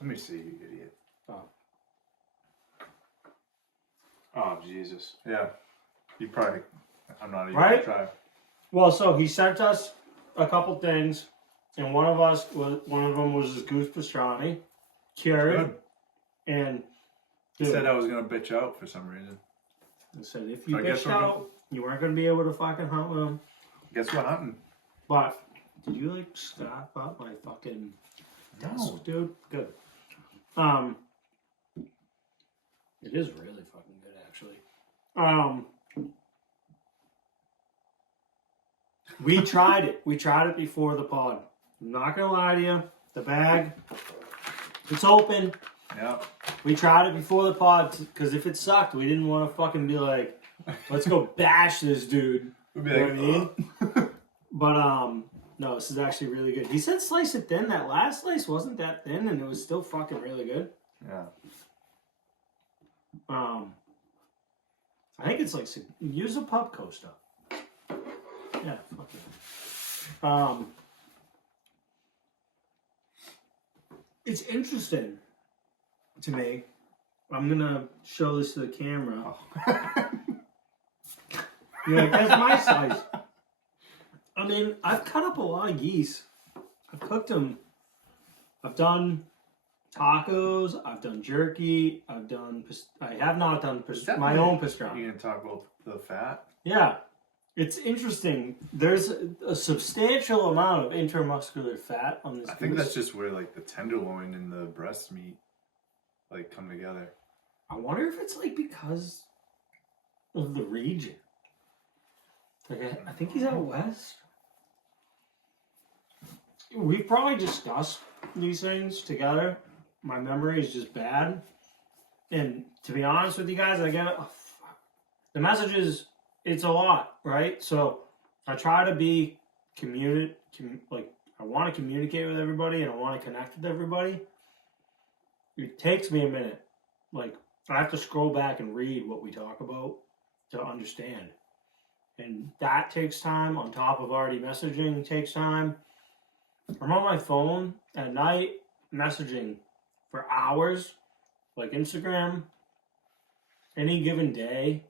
Let me see, you idiot. Oh. Oh, Jesus. Yeah. You probably... I'm not even Right? going to try. Well, so he sent us a couple things, and one of them was his goose pastrami, cured, Good. and He said I was going to bitch out for some reason. he said if you I guess bitched we're out, you weren't going to be able to fucking hunt with him. Guess what, hunting? But did you like stop up my fucking desk, dude? Good. It is really fucking good, actually. We tried it. We tried it before the pod. I'm not gonna lie to you. The bag, it's open. Yeah. We tried it before the pod because if it sucked, we didn't want to fucking be like, let's go bash this dude. We'd be You know like, what I mean? But no, this is actually really good. He said slice it thin. That last slice wasn't that thin, and it was still fucking really good. Yeah. I think it's like use a pub coaster. Yeah, fuck it. It's interesting to me. I'm gonna show this to the camera. Oh. You're like, that's my slice. I mean, I've cut up a lot of geese. I've cooked them. I've done tacos. I've done jerky. I have not done my own pastrami. You gonna talk about the fat? Yeah. It's interesting. There's a substantial amount of intermuscular fat on this. I think that's just where like the tenderloin and the breast meat like come together. I wonder if it's like because of the region. Like I think he's out west. We've probably discussed these things together. My memory is just bad. And to be honest with you guys, I get it. Oh, the message is, it's a lot, right? So I try to be I want to communicate with everybody and I want to connect with everybody. It takes me a minute. Like, I have to scroll back and read what we talk about to understand. And that takes time on top of already messaging takes time. I'm on my phone at night messaging for hours, like Instagram. Any given day,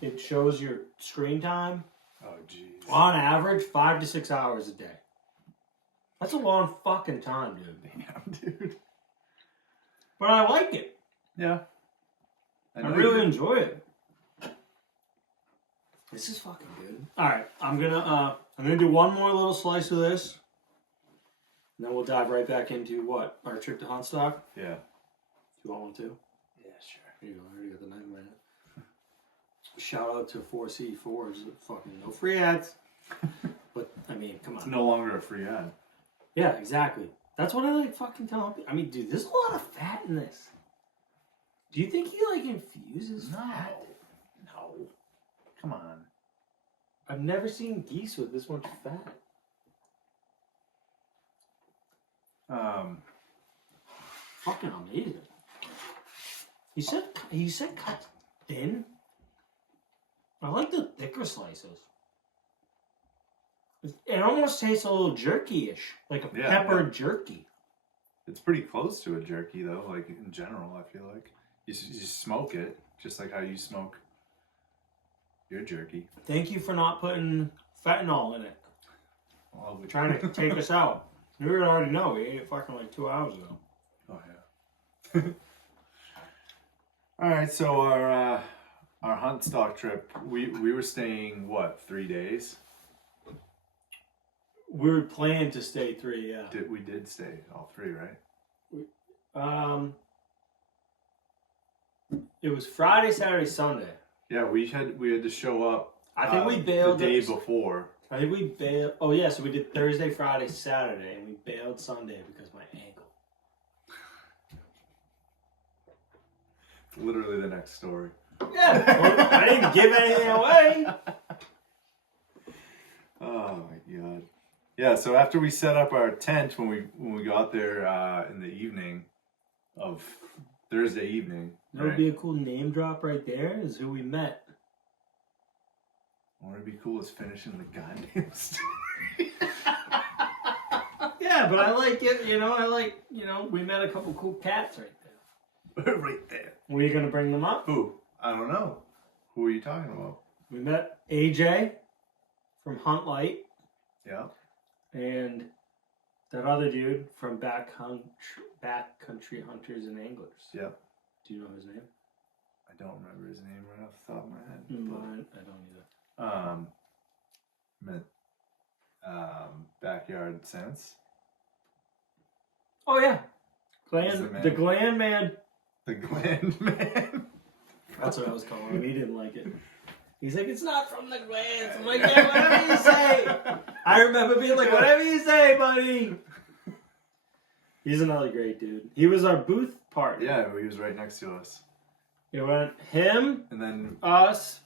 it shows your screen time. Oh, jeez. On average, 5 to 6 hours a day. That's a long fucking time, dude. Damn, dude. But I like it. Yeah. I really enjoy it. This is fucking good. All right, I'm gonna do one more little slice of this, and then we'll dive right back into what our trip to Huntstock. Yeah. Do you want one too? Yeah, sure. Here you go. I already got the knife in my hand. Shout out to 4C4s. Fucking no free ads. But I mean, come on. It's no longer a free ad. Yeah, exactly. That's what I like fucking telling people. I mean, dude, there's a lot of fat in this. Do you think he like infuses fat? No. Come on. I've never seen geese with this much fat. Fucking amazing. He said cut thin. I like the thicker slices. It almost tastes a little jerky-ish, like a pepper jerky. It's pretty close to a jerky though, like in general, I feel like. You smoke it. just like how you smoke your jerky. Thank you for not putting fentanyl in it. Well, We're trying to take us out. You already know. We ate it fucking like 2 hours ago. Oh yeah. All right, so our Huntstock trip, we were staying what, 3 days? We were planning to stay 3, yeah. We did stay all 3, right? It was Friday, Saturday, Sunday. Yeah, we had to show up. I think we bailed the day before. I think we bailed. Oh yeah, so we did Thursday, Friday, Saturday, and we bailed Sunday because my ankle. Literally the next story. Yeah, well, I didn't give anything away. Oh my god. Yeah, so after we set up our tent when we got there in the evening of Thursday evening. That would be a cool name drop right there. Is who we met. What would be cool is finishing the goddamn story. Yeah, but I like it. We met a couple cool cats right there. Right there. Were you gonna bring them up? Who? I don't know. Who are you talking about? We met AJ from Hunt Light. Yeah. And that other dude from Backcountry Hunters and Anglers. Yeah. Do you know his name? I don't remember his name right off the top of my head. Mine, I don't either. Meant Backyard Sense. Oh yeah, The Gland Man. The Gland Man. That's what I was calling him. He didn't like it. He's like, it's not from the glands. I'm like, yeah, whatever you say. I remember being like, whatever you say, buddy. He's another great dude. He was our booth partner. Yeah, he was right next to us. It went him, and then us,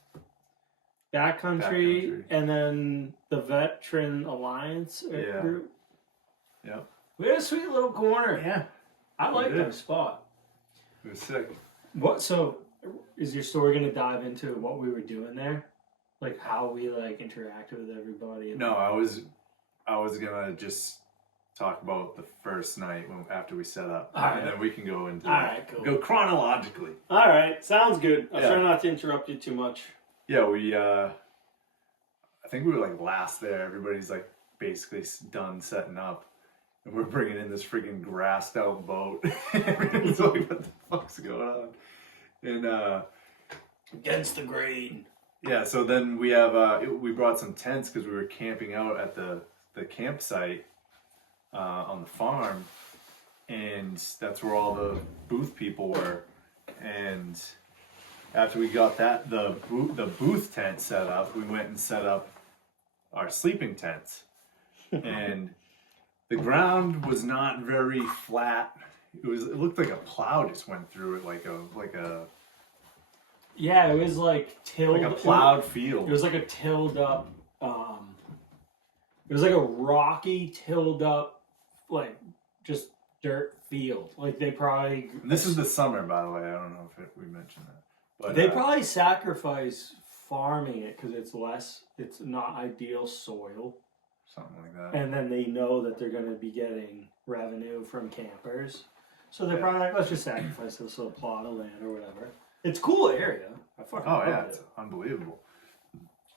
Backcountry, and then the Veteran Alliance group. Yeah. We had a sweet little corner. Yeah. I liked our spot. It was sick. So is your story going to dive into what we were doing there? Like how we interacted with everybody? No, I was going to just talk about the first night after we set up. All right. And then we can go into cool. Go chronologically. All right, sounds good. I'll try not to interrupt you too much. Yeah, we I think we were last there. Everybody's basically done setting up. And we're bringing in this freaking grassed out boat. Everyone's like, what the fuck's going on? And Against the grain. yeah, so then we have we brought some tents because we were camping out at the campsite on the farm, and that's where all the booth people were. And after we got the booth tent set up, we went and set up our sleeping tents. And the ground was not very flat. It looked like a plow just went through it, like a Yeah, it was tilled. like a plowed field. It was like a tilled up. It was like a rocky, tilled up, just dirt field. They probably. And this is the summer, by the way. I don't know if we mentioned that, but they probably sacrifice farming it because it's not ideal soil. Something like that. And then they know that they're going to be getting revenue from campers. So they're probably let's just sacrifice this little plot of land or whatever. It's a cool area. I fucking love it. It's unbelievable.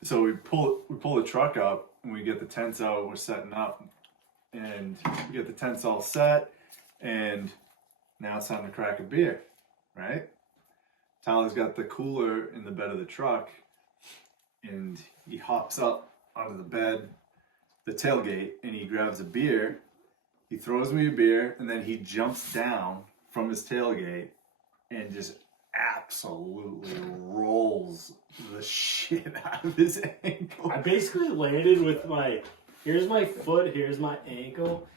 So we pull the truck up and we get the tents out. We're setting up and we get the tents all set. And now it's time to crack a beer, right? Tyler's got the cooler in the bed of the truck and he hops up onto the bed, the tailgate, and he grabs a beer. He throws me a beer, and then he jumps down from his tailgate and just absolutely rolls the shit out of his ankle. I basically landed with here's my foot, here's my ankle.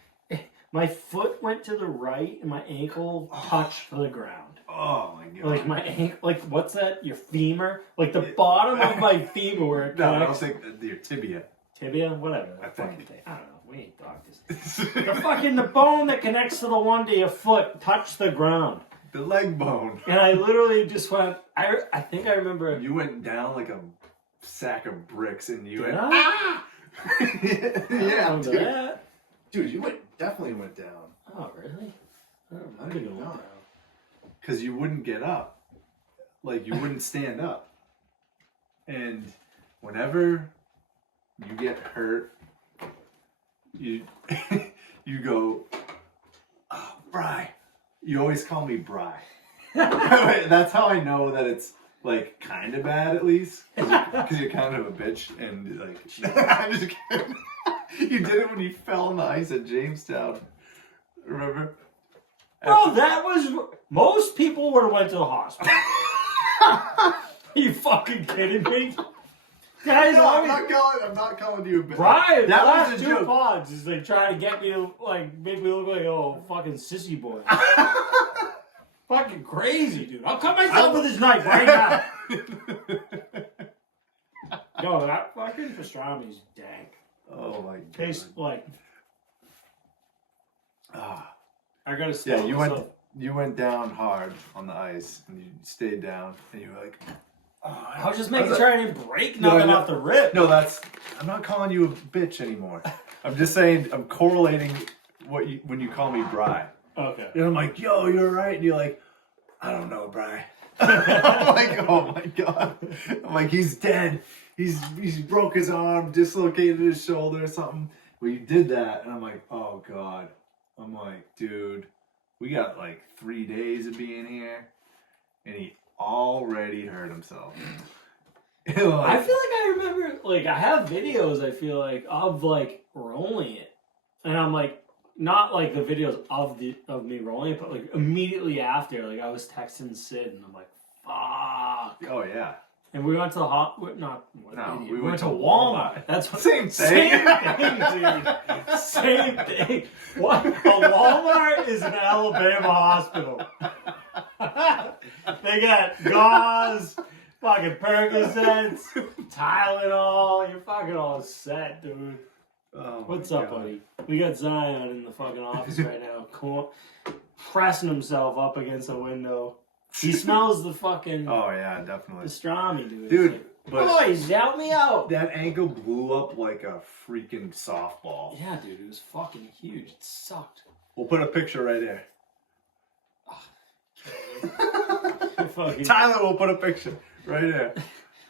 My foot went to the right, and my ankle touched the ground. Oh my god! My ankle, what's that? Your femur, the bottom of my femur where it No, I don't connects. think your tibia. Tibia, whatever. I think. I don't know. We ain't doctors. the bone that connects to the one to your foot touched the ground. The leg bone. And I literally just went. I think I remember. You went down like a sack of bricks, and you Did went. I? Ah! Yeah, Remember dude. that? Dude, you definitely went down. Oh really? I don't remember going down. Because you wouldn't get up. like you wouldn't stand up. And whenever you get hurt, you you go, oh, Bry. You always call me Bry. That's how I know that it's like kind of bad, at least, because you're kind of a bitch. And like, I'm just kidding. You did it when you fell on the ice at Jamestown. Remember? Bro, that was... Most people would have went to the hospital. Are you fucking kidding me? Guys, No, I'm not calling you a bitch. Brian, that last was a two joke. pods is like trying to get me to like make me look like fucking sissy boy. Fucking crazy, dude. I'll cut myself with this knife right now. Yo, that fucking pastrami's dank. Oh my god. Tastes like... Ah. I gotta say, Yeah, you went down hard on the ice, and you stayed down, and you were like, oh, I was just making sure I didn't break nothing off the rip. No, I'm not calling you a bitch anymore. I'm just saying, I'm correlating when you call me Bry. Okay. And I'm like, yo, you're right. And you're like, I don't know, Bry. I'm like, oh my god. I'm like, he's dead. He's broke his arm, dislocated his shoulder or something. Well, you did that, and I'm like, oh god. I'm like, dude, we got like 3 days of being here, and he already hurt himself. I feel like I remember, like, I have videos, I feel like, of, like, rolling it. And I'm like, not like the videos of me rolling it, but like immediately after, like I was texting Sid, and I'm like, fuck. Oh, yeah. And we went to the we went to Walmart. That's what, same thing. Same thing, dude. Same thing. What? A Walmart is an Alabama hospital. They got gauze, fucking Percocets, Tylenol. You're fucking all set, dude. Oh What's up, buddy? We got Zion in the fucking office right now, pressing himself up against the window. He smells the fucking Oh yeah, definitely. pastrami, dude. Dude, Like, but boys, help me out. that ankle blew up like a freaking softball. Yeah, dude, it was fucking huge. It sucked. We'll put a picture right there. Fucking... Tyler will put a picture right there.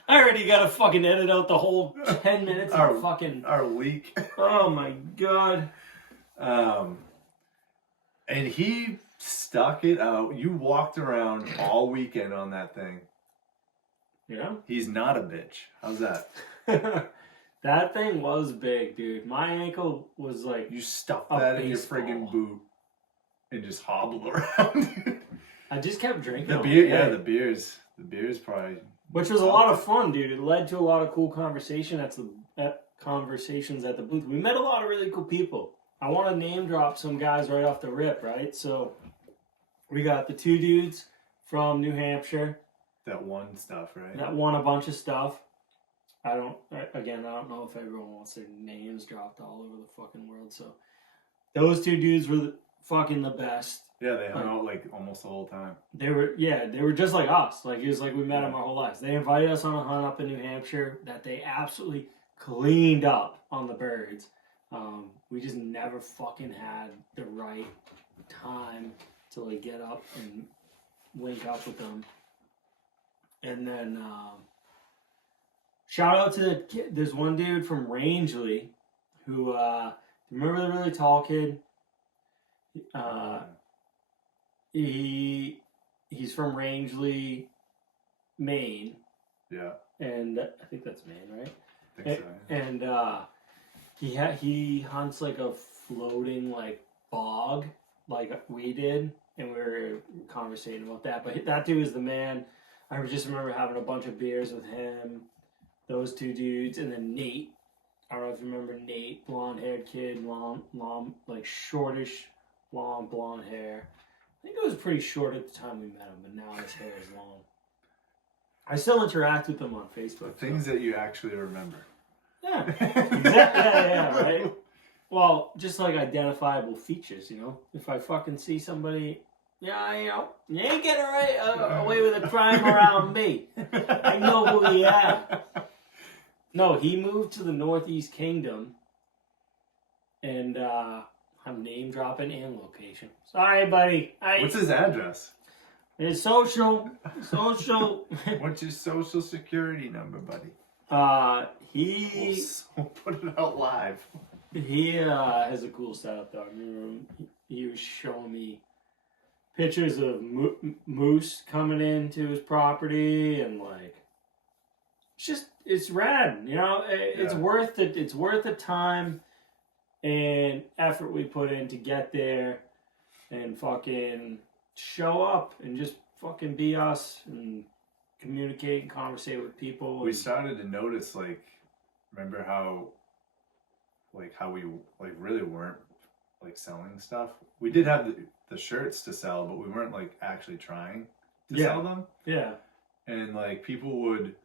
I already gotta fucking edit out the whole 10 minutes of fucking... Our leak. Oh my god. And he stuck it out. You walked around all weekend on that thing. Yeah? He's not a bitch. How's that? That thing was big, dude. My ankle was like... You stuffed a that in your baseball. friggin' boot and just hobbled around. I just kept drinking. The all beer, day. yeah, the beer's probably... Which was a lot of fun, dude. It led to a lot of cool conversations at the booth. We met a lot of really cool people. I want to name drop some guys right off the rip, right? So we got the two dudes from New Hampshire That one stuff, right? that won a bunch of stuff. I don't know if everyone wants their names dropped all over the fucking world. So those two dudes were fucking the best. Yeah, they hung out like almost the whole time. They were just like us. Like, it was like we met them our whole lives. They invited us on a hunt up in New Hampshire that they absolutely cleaned up on the birds. We just never fucking had the right time to like get up and link up with them. And then shout out to the kid. There's one dude from Rangeley who remember the really tall kid? He's from Rangeley, Maine. Yeah. And I think that's Maine, right? I think so, yeah. And he hunts like a floating like bog like we did, and we were conversating about that. But that dude is the man. I just remember having a bunch of beers with him, those two dudes, and then Nate. I don't know if you remember Nate, blonde-haired kid, long, like shortish, long blonde hair. I think it was pretty short at the time we met him, but now his hair is long. I still interact with him on Facebook. The things that you actually remember. Yeah, exactly. Yeah, right? Well, just like identifiable features, you know? If I fucking see somebody, yeah, you know, you ain't getting away with a crime around me. I know who he is. No, he moved to the Northeast Kingdom, and I'm name dropping and location. Sorry, buddy. What's his address? It's social. What's your social security number, buddy? We'll put it out live. He has a cool setup though. I remember he was showing me pictures of moose coming into his property, and like, it's rad. You know, it's worth it. It's worth the time and effort we put in to get there and fucking show up and just fucking be us and communicate and conversate with people. We started to notice, like, remember how we like really weren't like selling stuff. We did have the shirts to sell, but we weren't like actually trying to sell them. Yeah. And like people would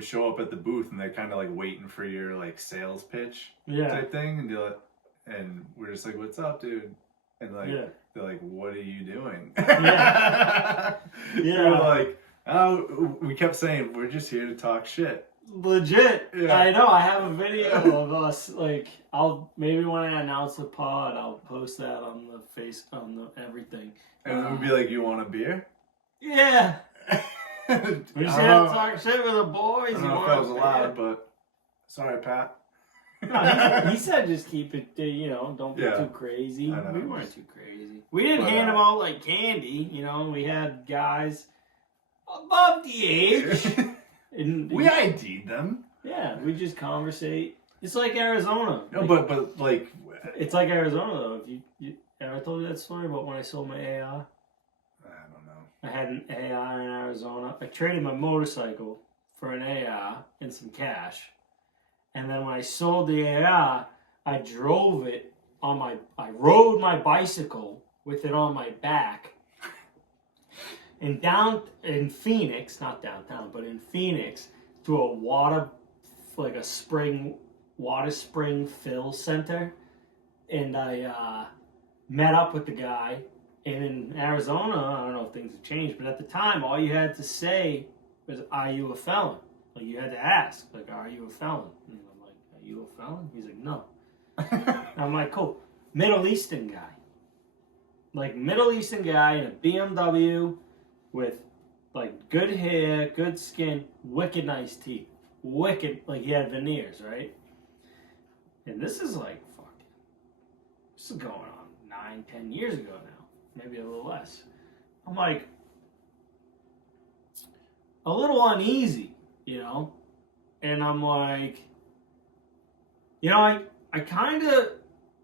show up at the booth and they're kind of like waiting for your like sales pitch type thing, and do it, and we're just like, "What's up, dude?" And like they're like, "What are you doing?" We're like, "Oh," we kept saying, "We're just here to talk shit." Legit. Yeah. I know. I have a video of us. Like, maybe when I announce the pod, I'll post that on the everything. And we'll be like, "You want a beer?" Yeah. We just had to talk shit with the boys. I don't know if that was allowed, but sorry, Pat. He said just keep it, don't be too crazy. We weren't too crazy. We didn't hand them out like candy, we had guys above the age. We ID'd them. Yeah, we just conversate. It's like Arizona. No, but like... It's like Arizona, though. You ever told you that story about when I sold my AR? I don't know. I had an AR in Arizona. I traded my motorcycle for an AR and some cash. And then when I sold the AR, I drove it I rode my bicycle with it on my back. And down in Phoenix, not downtown, but in Phoenix, to a water spring fill center. And I met up with the guy. And in Arizona, I don't know if things have changed, but at the time, all you had to say was, "Are you a felon?" Like, you had to ask, like, "Are you a felon?" And I'm like, "Are you a felon?" He's like, "No." I'm like, "Cool." Middle Eastern guy. Like, Middle Eastern guy in a BMW with, like, good hair, good skin, wicked nice teeth. Wicked, like, he had veneers, right? And this is like, this is going on 9-10 years ago now. Maybe a little less. I'm like, a little uneasy, And I'm like, I kind of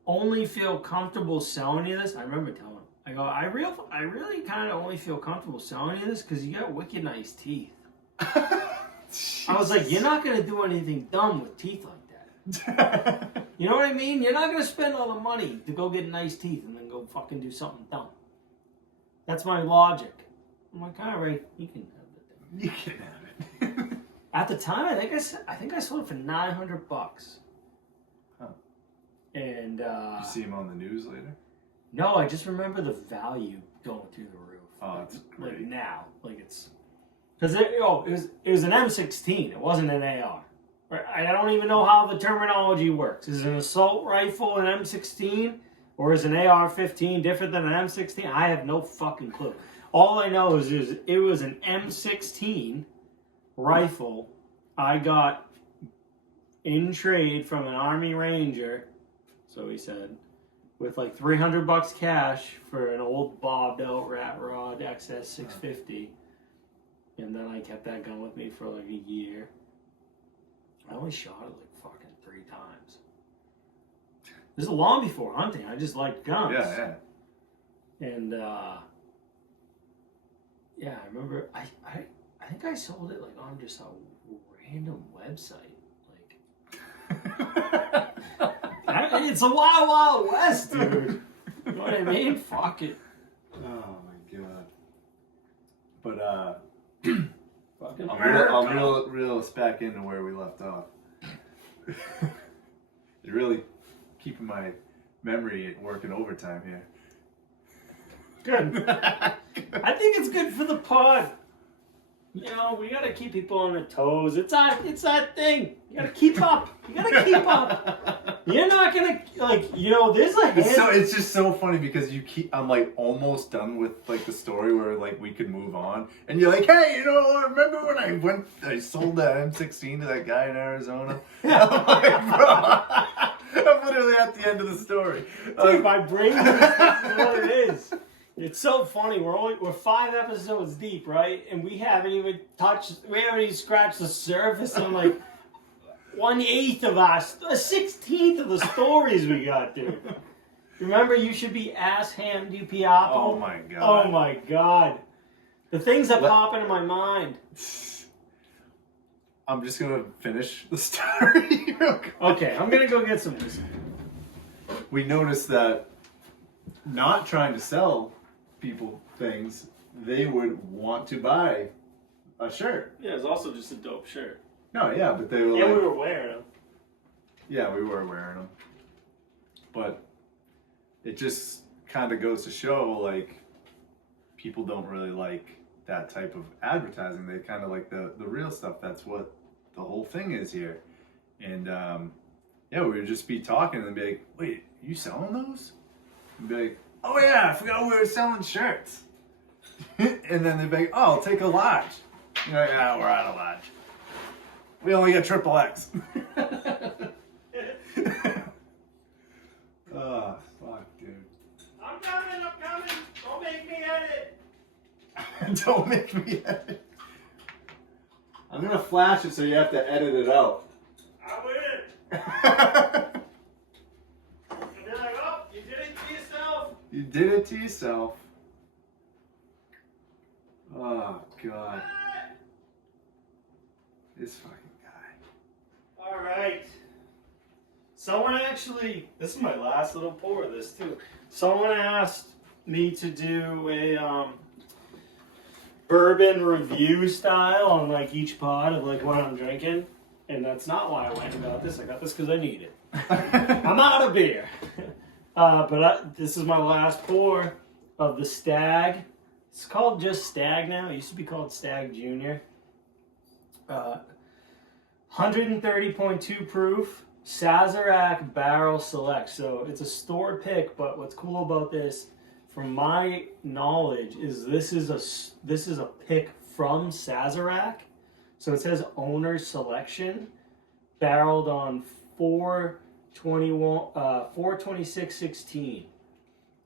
only feel comfortable selling you this. I remember telling him, I go, I really kind of only feel comfortable selling you this because you got wicked nice teeth. I was like, you're not going to do anything dumb with teeth like that. You know what I mean? You're not going to spend all the money to go get nice teeth and then go fucking do something dumb. That's my logic. I'm like, all right, you can have it. You can have it. At the time, I think I sold it for $900. Huh. And you see him on the news later? No, I just remember the value going through the roof. Oh, it's great. Like now, like it's because it was an M16. It wasn't an AR. Right? I don't even know how the terminology works. Is an assault rifle an M16? Or is an AR-15 different than an M16? I have no fucking clue. All I know is it was an M16 rifle I got in trade from an Army Ranger, so he said, with like $300 cash for an old bobbed out rat rod XS 650. And then I kept that gun with me for like a year. I only shot it like fucking 3 times. This is long before hunting. I just liked guns. Yeah. And I remember I think I sold it like on just a random website. Like it's a wild, wild west, dude. You know what I mean? Fuck it. Oh my god. But fucking I'll reel us back into where we left off. You're really keeping my memory working overtime here. Good. I think it's good for the pod. We gotta keep people on their toes. It's our thing. You gotta keep up. You're not gonna like, you know, there's a hand. It's just so funny because I'm like almost done with like the story where like we could move on, and you're like, hey, you know, remember when I sold that M16 to that guy in Arizona? I'm like, bro, I'm literally at the end of the story. Dude, my brain is what it is. It's so funny. We're 5 episodes deep, right? And we haven't even scratched the surface. And I'm like, 1/8 of us, 1/16 of the stories we got, dude. Remember, you should be ass ham du piapo. Oh my god. Oh my god. The things that pop into my mind. I'm just gonna finish the story real quick. Okay, I'm gonna go get some whiskey. We noticed that not trying to sell people things, they would want to buy a shirt. Yeah, it's also just a dope shirt. No, yeah, but they were And like, we were wearing them. yeah, we were wearing them. But it just kind of goes to show, like, people don't really like that type of advertising. They kind of like the real stuff. That's what the whole thing is here. And, yeah, we would just be talking and be like, wait, you selling those? And be like, oh yeah, I forgot we were selling shirts. And then they'd be like, oh, I'll take a large. You're like, ah, we're out of large. We only get XXX. Oh, fuck, dude. I'm coming. Don't make me edit. Don't make me edit. I'm gonna flash it so you have to edit it out. I win. And they're like, oh, you did it to yourself. You did it to yourself. Oh, God. This fucking guy. All right. Someone actually, this is my last little pour of this too. Someone asked me to do a bourbon review style on like each pod of like what I'm drinking. And that's not why I went and got this. I got this because I need it. I'm out of beer. This is my last pour of the Stag. It's called just Stag now. It used to be called Stag Junior. 130.2 proof, Sazerac Barrel Select. So it's a store pick, but what's cool about this, from my knowledge, is this is a pick from Sazerac. So it says owner selection, barreled on 4/26/16.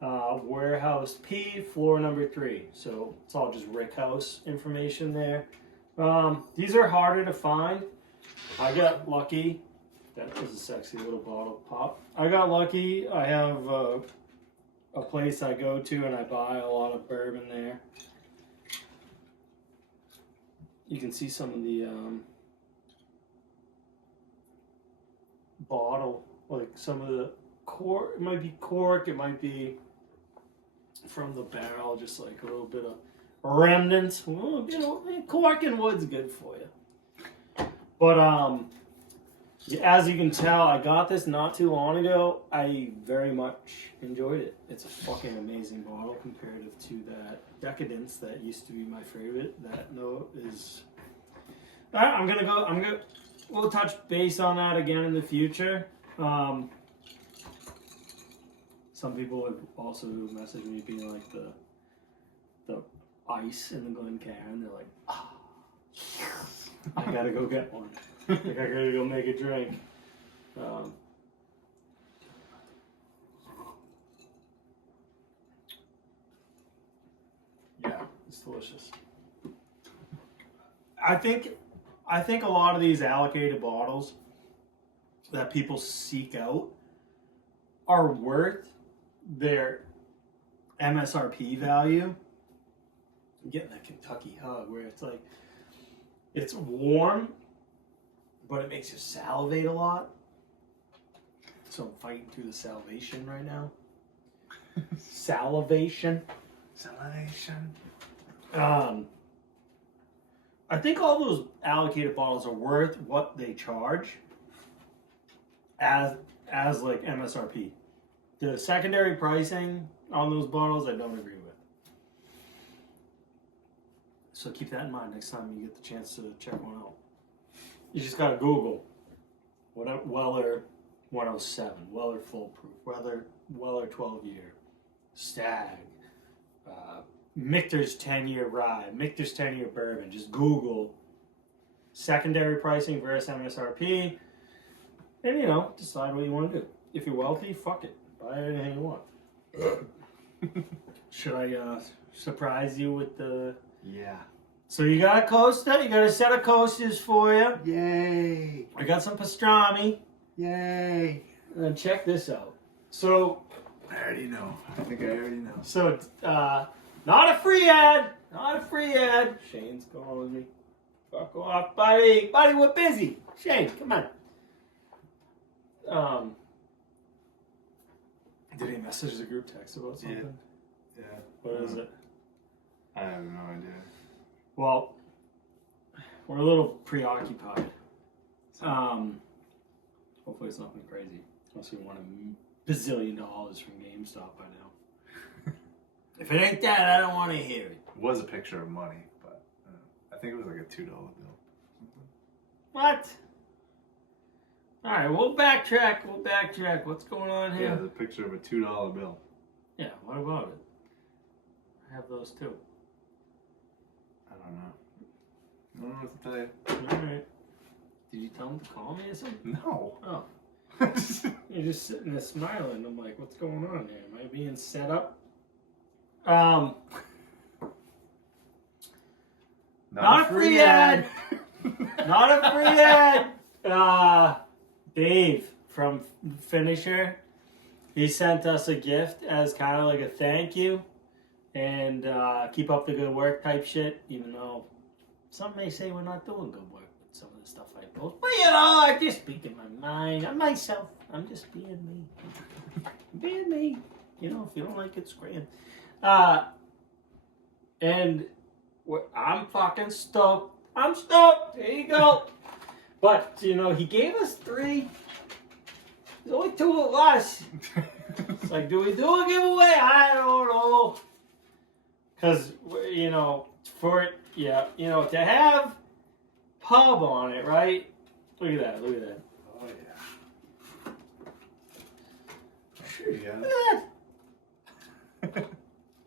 Warehouse P, floor number 3. So it's all just Rick House information there. These are harder to find. I got lucky. That was a sexy little bottle pop. I got lucky. I have a place I go to and I buy a lot of bourbon there. You can see some of the bottle, like some of the cork. It might be cork. It might be from the barrel, just like a little bit of remnants. Well, you know, cork and wood's good for you. But as you can tell, I got this not too long ago. I very much enjoyed it. It's a fucking amazing bottle comparative to that Decadence that used to be my favorite. That note is. All right, we'll touch base on that again in the future. Some people have also messaged me being like the ice in the Glencairn. They're like, ah. I gotta go get one. Like I gotta go make a drink. Yeah, it's delicious. I think a lot of these allocated bottles that people seek out are worth their MSRP value. I'm getting that Kentucky hug where it's like, it's warm, but it makes you salivate a lot. So I'm fighting through the salivation right now. Salivation. I think all those allocated bottles are worth what they charge as like MSRP. The secondary pricing on those bottles, I don't agree with. So keep that in mind next time you get the chance to check one out. You just gotta Google Weller 107, Weller Foolproof, Weller 12-year, Stag, Michter's 10-year rye, Michter's 10-year bourbon. Just Google secondary pricing versus MSRP, and you know, decide what you want to do. If you're wealthy, fuck it, buy anything you want. Should I surprise you with the? Yeah. So you got a coaster. You got a set of coasters for you. Yay! I got some pastrami. Yay! And check this out. So, I already know. I think I already know. so not a free ad. Not a free ad. Shane's calling me. Fuck off, buddy. Buddy, we're busy. Shane, come on. Did he message the group text about something? Yeah. What is it? I have no idea. Well, we're a little preoccupied. Hopefully it's nothing crazy. Unless we want $1 bazillion from GameStop by now. If it ain't that, I don't want to hear it. It was a picture of money, but I think it was like a $2 bill. What? Alright, we'll backtrack. What's going on here? Yeah, the picture of a $2 bill. Yeah, what about it? I have those too. I don't know. I don't know what to tell you. Alright. Did you tell him to call me or something? No. Oh. You're just sitting there smiling. I'm like, what's going on here? Am I being set up? Not a free ad. Not a free ad. Dave from Finisher, he sent us a gift as kind of like a thank you and keep up the good work type shit, even though some may say we're not doing good work with some of the stuff I post. But you know, I just speak in my mind. I'm myself. I'm just being me. Being me. You know, if you don't like it, scream. And I'm fucking stoked. I'm stoked. There you go. But, you know, he gave us 3. There's only 2 of us. It's like, do we do a giveaway? I don't know. Because, you know, for it, yeah, you know, to have pub on it, right? Look at that. Oh, yeah. Sure, yeah. Look at that.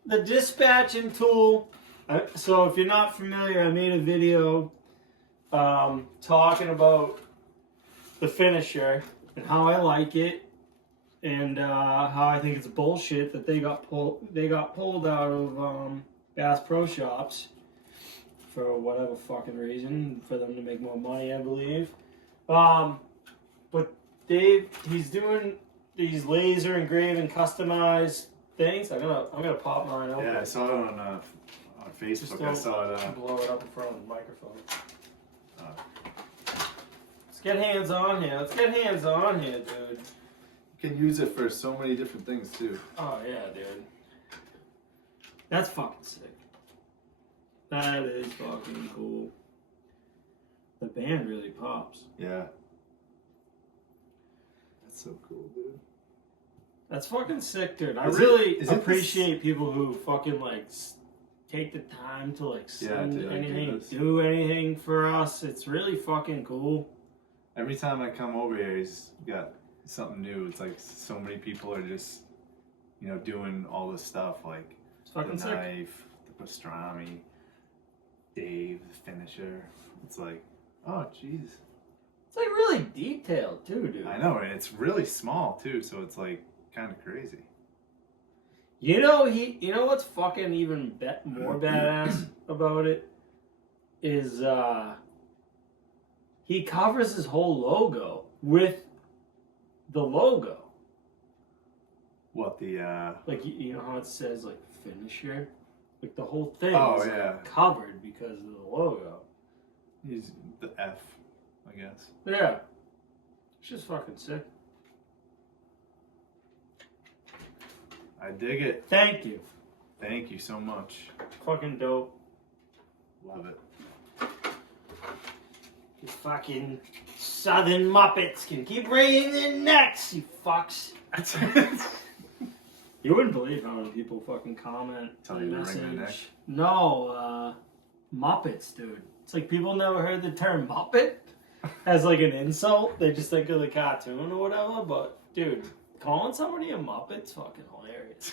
The dispatching tool. So if you're not familiar, I made a video talking about the Finisher and how I like it, and how I think it's bullshit that they got pulled out of Bass Pro Shops for whatever fucking reason, for them to make more money, I believe. But Dave, he's doing these laser engraving customized things. I'm gonna pop mine open. Yeah, I saw it on Facebook. I saw it. Blow it up in front of the microphone. Let's get hands on here. Dude. You can use it for so many different things too. Oh yeah, dude. That's fucking sick. That is fucking cool. The band really pops. Yeah. That's so cool, dude. That's fucking sick, dude. I Is really it appreciate people who fucking like take the time to like send anything, do anything for us. It's really fucking cool. Every time I come over here, he's got something new. It's like so many people are just, you know, doing all this stuff, like It's fucking the sick. knife, the pastrami, Dave, the Finisher. It's like, oh, jeez. It's like really detailed too, dude. I know, and it's really small too, so it's like kind of crazy. You know what's fucking even more badass about it is he covers his whole logo with the logo. What the Like you know how it says like Finisher, like the whole thing is yeah, covered because of the logo. he's the F, I guess. Yeah, it's just fucking sick. I dig it. Thank you. Thank you so much. Fucking dope. Love it. You fucking Southern Muppets can keep wringing their necks, you fucks. You wouldn't believe how many people fucking comment. Tell you to wring their neck? No, Muppets, dude. It's like people never heard the term Muppet. as like an insult. They just think of the cartoon or whatever. But dude, calling somebody a Muppet's fucking hilarious.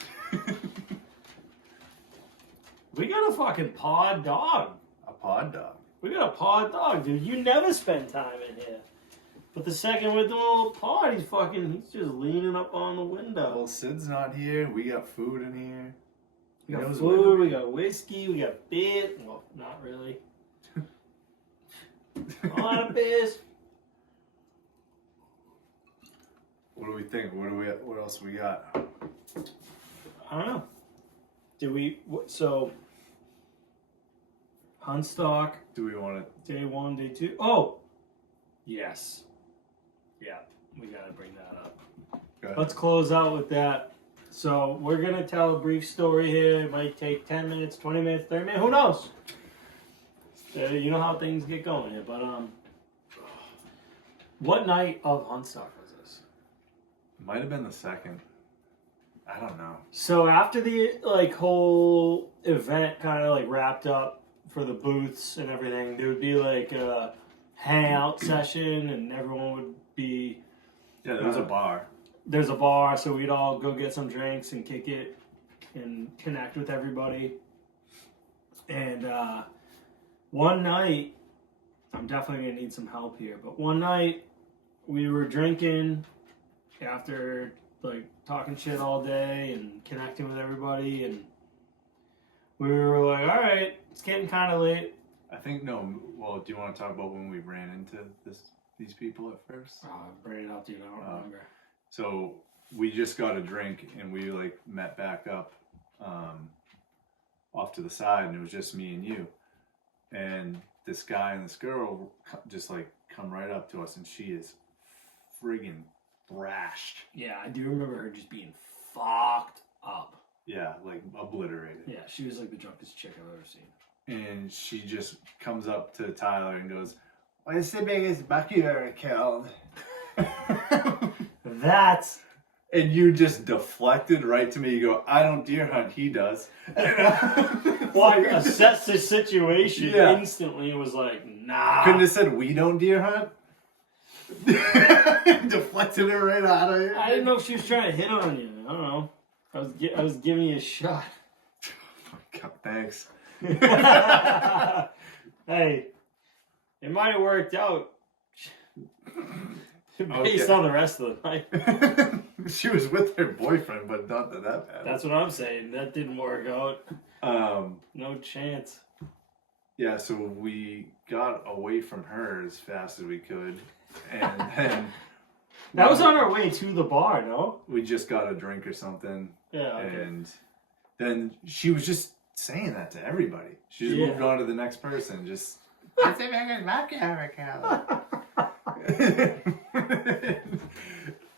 We got a fucking pod dog. A pod dog. We got a pod dog, dude. You never spend time in here. But the second we're doing a little pod, he's just leaning up on the window. Well, Sid's not here. We got food in here. We got food, we got whiskey, we got beer. Well, not really. A lot of beers. What do we think? What else we got? I don't know. So, Huntstock, Do we want to? day 1, day 2. Oh! Yes. Yeah, we gotta bring that up. Go ahead. Let's close out with that. So, we're gonna tell a brief story here. It might take 10 minutes, 20 minutes, 30 minutes, who knows? You know how things get going here, but what night of Huntstock was this? Might have been the second. I don't know. So after the whole event kind of wrapped up for the booths and everything, there would be a hangout session, and everyone would be. Yeah, there was a bar. There's a bar, so we'd all go get some drinks and kick it and connect with everybody. And one night, I'm definitely gonna need some help here, but one night we were drinking after talking shit all day and connecting with everybody, and we were like, all right, it's getting kind of late. I think no. Well, do you want to talk about when we ran into these people at first? Bring it up, dude. I don't remember. So we just got a drink and we met back up off to the side, and it was just me and you. And this guy and this girl just come right up to us, and she is friggin' thrashed. Yeah, I do remember her just being fucked up. Yeah, obliterated. Yeah, she was the drunkest chick I've ever seen. And she just comes up to Tyler and goes, "What's the biggest buck you ever killed?" That's. And you just deflected right to me. You go, "I don't deer hunt, he does." Well, I assessed the situation instantly and was like, nah. Couldn't have said, "We don't deer hunt." Deflected it right out of you. I didn't know if she was trying to hit on you. I don't know. I was giving you a shot. Oh my God, thanks. Hey, it might have worked out based on the rest of the night. She was with her boyfriend, but not that bad. That's what I'm saying. That didn't work out. No chance. Yeah, so we got away from her as fast as we could, and then that was on our way to the bar, no? we just got a drink or something. Yeah. Okay. And then she was just saying that to everybody. She just moved on to the next person. Just.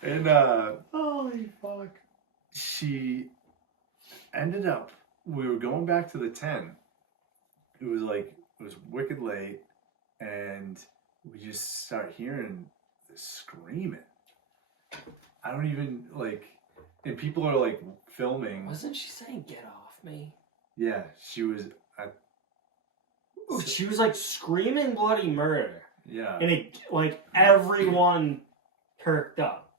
And holy fuck. She ended up. We were going back to the 10. It was wicked late, and we just start hearing this screaming. I don't even and people are filming. Wasn't she saying "get off me"? Yeah, she was. She was screaming bloody murder. Yeah. And it everyone perked up,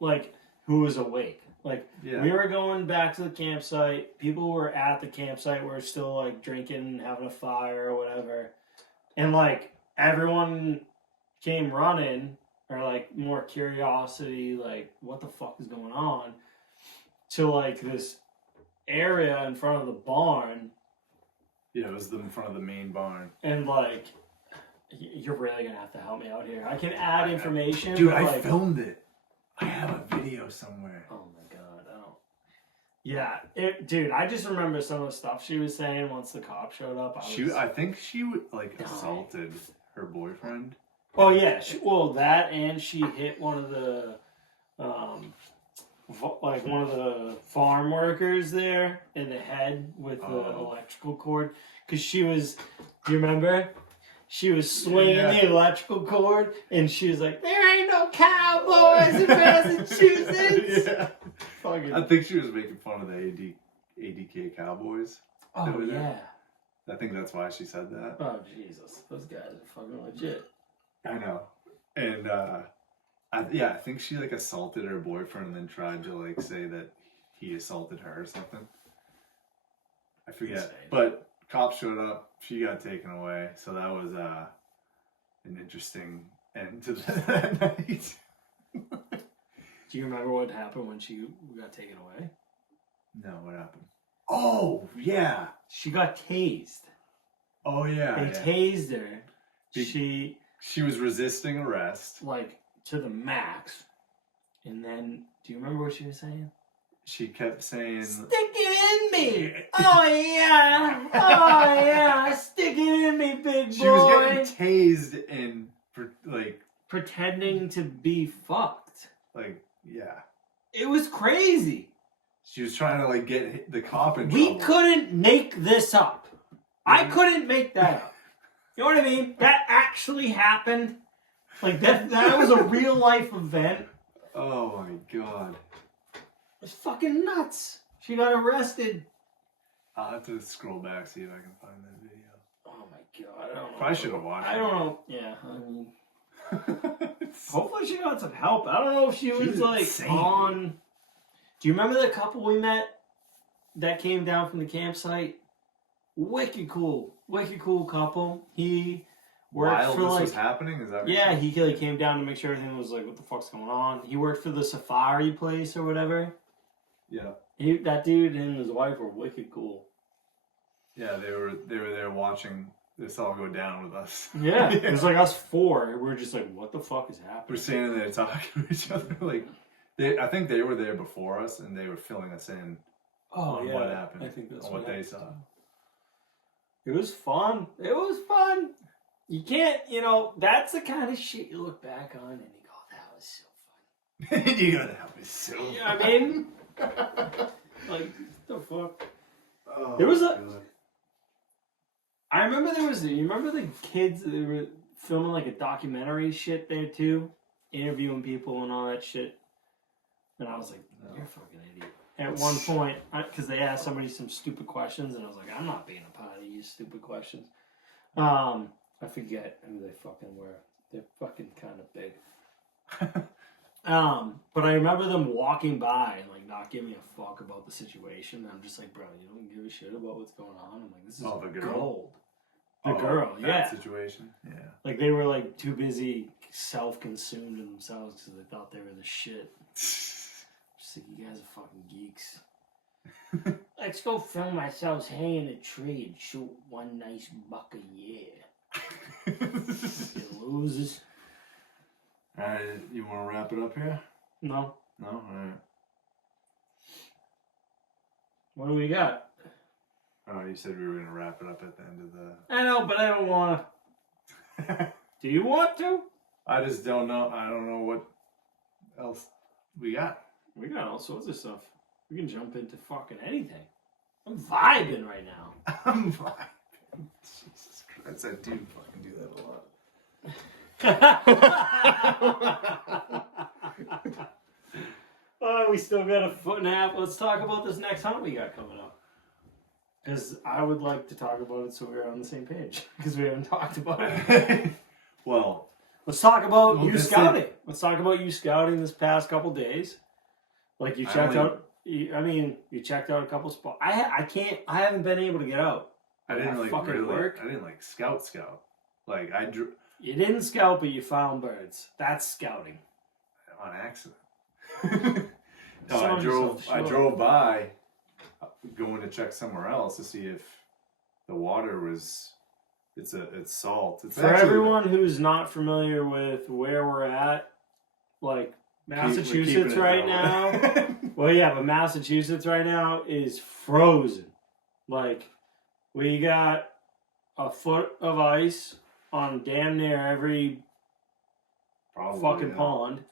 who was awake. We were going back to the campsite. People were at the campsite were still drinking, having a fire or whatever. And everyone came running, or more curiosity, what the fuck is going on, to this area in front of the barn. Yeah, it was in front of the main barn. And you're really gonna have to help me out here. I can add information. Dude, I filmed it. I have a video somewhere. Oh my God, I don't. Yeah, dude, I just remember some of the stuff she was saying once the cop showed up. I think she assaulted her boyfriend. Oh yeah, that, and she hit one of the one of the farm workers there in the head with the electrical cord, because she was. Do you remember? She was swinging the electrical cord, and she was like, "There ain't no Cowboyz in Massachusetts." Yeah. I think she was making fun of the ADK Cowboys. Oh yeah. I think that's why she said that. Oh Jesus, those guys are fucking legit. I know. And I think she like assaulted her boyfriend and then tried to like say that he assaulted her or something. I forget. Insane. But cops showed up. She got taken away. So that was an interesting end to that night. Do you remember what happened when she got taken away? No, what happened? Oh, yeah. She got tased. Oh, yeah. They tased her. She was resisting arrest. Like, to the max. And then, do you remember what she was saying? She kept saying... Stick it in me! Oh, yeah! Oh, yeah! Stick it in me, big boy! She was getting tased and, like... Pretending to be fucked. Like, yeah. It was crazy. She was trying to, like, get the cop in We trouble. couldn't make this up. I couldn't make that up. You know what I mean? That actually happened. Like, that was a real life event. Oh, my God. It's fucking nuts. She got arrested. I'll have to scroll back, see if I can find that video. Oh my God. I don't know. Probably should have watched it. I don't know. Yeah. I mean, hopefully she got some help. I don't know if she was like insane. on. Do you remember the couple we met that came down from the campsite? Wicked cool couple. He worked While for this like was happening? Is that what yeah, you're saying? he like came down to make sure everything was like what the fuck's going on. He worked for the safari place or whatever. Yeah. That dude and his wife were wicked cool. Yeah, they were there watching this all go down with us. Yeah, it was like us four. We were just like, what the fuck is We're happening? standing there talking to each other. Like, I think they were there before us, and they were filling us in Oh on yeah, what happened, I think that's on what they happened. saw. It was fun. It was fun. You can't, that's the kind of shit you look back on and you go, that was so fun. You gotta help me so. Yeah, I mean, like, the fuck. Oh, There was God. I remember you remember the kids that were filming like a documentary shit there too? Interviewing people and all that shit. And I was like, you're a fucking idiot. At one point, because they asked somebody some stupid questions, and I was like, I'm not being a part of these stupid questions. I forget who they fucking were. They're fucking kind of big. But I remember them walking by and like not giving a fuck about the situation. And I'm just like, bro, you don't give a shit about what's going on. I'm like, this is the girl? gold. The girl, that yeah. situation, yeah. Like they were like too busy self-consumed in themselves because they thought they were the shit. Just like, you guys are fucking geeks. Let's go film ourselves hanging in a tree and shoot one nice buck a year. You losers. Alright, you want to wrap it up here? No. No? Alright. What do we got? Oh, you said we were going to wrap it up at the end of the... I know, but I don't want to. Do you want to? I just don't know. I don't know what else we got. We got all sorts of stuff. We can jump into fucking anything. I'm vibing right now. I'm fine. Jesus Christ, I do fucking do that a lot. Oh, we still got a foot and a half. Let's talk about this next hunt we got coming up. Because I would like to talk about it so we're on the same page. Because we haven't talked about it. Well, let's talk about you this scouting. thing- Let's talk about you scouting this past couple days. Like you checked out. You checked out a couple spots. I haven't been able to get out. I didn't like fucking really work. I didn't like scout. Like I drew You didn't scout, but you found birds. That's scouting. on accident. No, Selling yourself I short. drove by going to check somewhere else to see if the water was it's salt. It's For actually- everyone who's not familiar with where we're at, like Massachusetts right now. Well, yeah, but Massachusetts right now is frozen. Like, we got a foot of ice on damn near every Probably, fucking yeah. pond.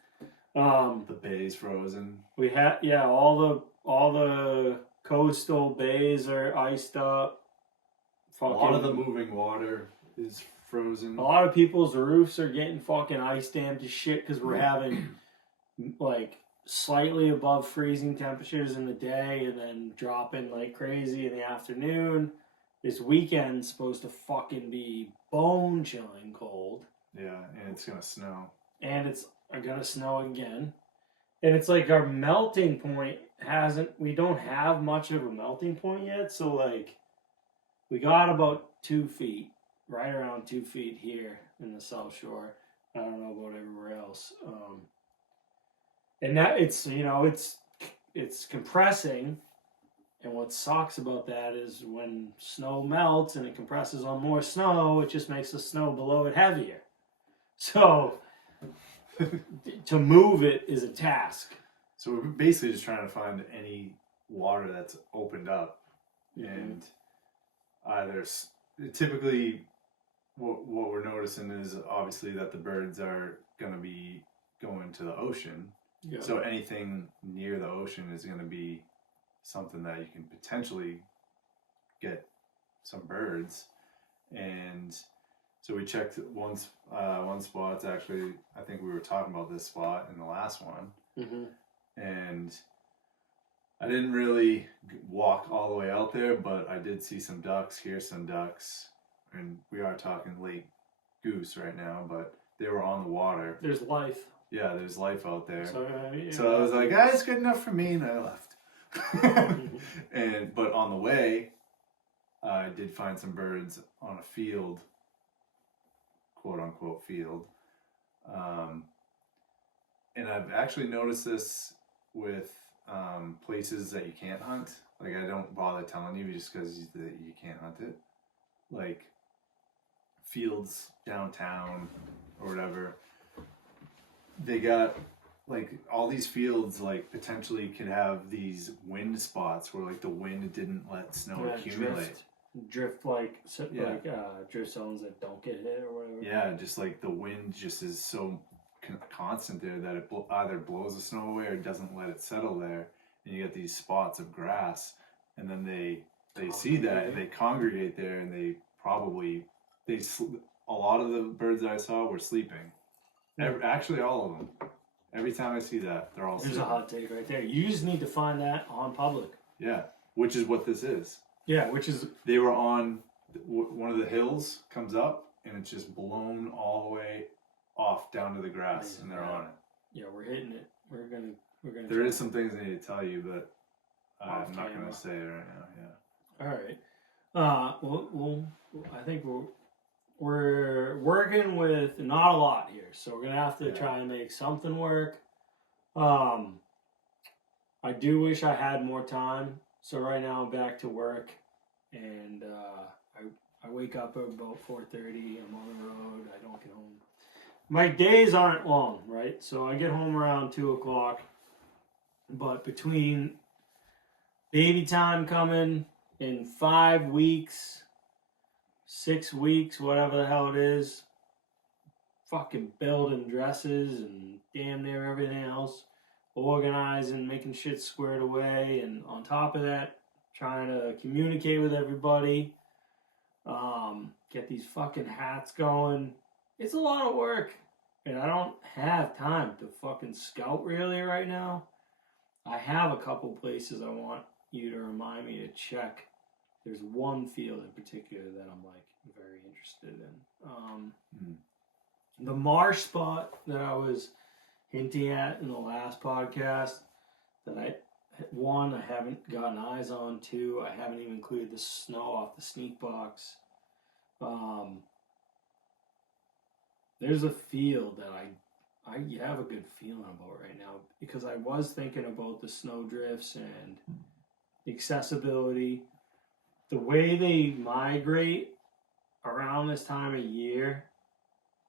The bay's frozen. We had all the coastal bays are iced up. A lot of the moving water is frozen. A lot of people's roofs are getting fucking ice dammed to shit because we're having like slightly above freezing temperatures in the day and then dropping like crazy in the afternoon. This weekend's supposed to fucking be bone chilling cold. Yeah, and it's gonna snow. and it's gonna snow again. And it's like our melting point we don't have much of a melting point yet. So like we got about 2 feet, right around 2 feet here in the South Shore. I don't know about everywhere else. And that it's, it's compressing. And what sucks about that is when snow melts and it compresses on more snow, it just makes the snow below it heavier. So to move it is a task. So we're basically just trying to find any water that's opened up, and either typically what we're noticing is obviously that the birds are going to be going to the ocean. Yeah. So anything near the ocean is going to be something that you can potentially get some birds. And so we checked one spot. Actually, I think we were talking about this spot in the last one. Mm-hmm. And I didn't really walk all the way out there, but I did see some ducks, hear some ducks, and we are talking late goose right now, but they were on the water. There's life. Yeah, there's life out there. So, So I was like, it's good enough for me, and I left. But on the way, I did find some birds on a field, quote unquote field. And I've actually noticed this with places that you can't hunt. Like, I don't bother telling you just because you can't hunt it. Like fields downtown or whatever. They got like all these fields like potentially could have these wind spots where like the wind didn't let snow accumulate. Drift like drift zones that don't get hit or whatever. Yeah, just like the wind just is so constant there that it either blows the snow away or doesn't let it settle there, and you get these spots of grass, and then they see that and they congregate there, and a lot of the birds that I saw were sleeping. Actually, all of them. Every time I see that, they're all sleeping. There's a hot take right there. You just need to find that on public. Yeah, which is what this is. Yeah, which is... They were on one of the hills, comes up, and it's just blown all the way off down to the grass, and they're on it. Yeah, we're hitting it. We're gonna. There is some things I need to tell you, but I'm not gonna say it right now. Yeah. All right. I think we're working with not a lot here, so we're gonna have to try and make something work. I do wish I had more time. So right now I'm back to work, and I wake up at about 4:30. I'm on the road. I don't get home. My days aren't long, right? So I get home around 2:00. But between baby time coming in 5 weeks, 6 weeks, whatever the hell it is, fucking building dresses and damn near everything else, organizing, making shit squared away, and on top of that, trying to communicate with everybody, get these fucking hats going. It's a lot of work, and I don't have time to fucking scout really right now. I have a couple places I want you to remind me to check. There's one field in particular that I'm like very interested in. The marsh spot that I was hinting at in the last podcast that I haven't gotten eyes on. 2, I haven't even included the snow off the sneak box. There's a field that I have a good feeling about right now, because I was thinking about the snow drifts and the accessibility. The way they migrate around this time of year,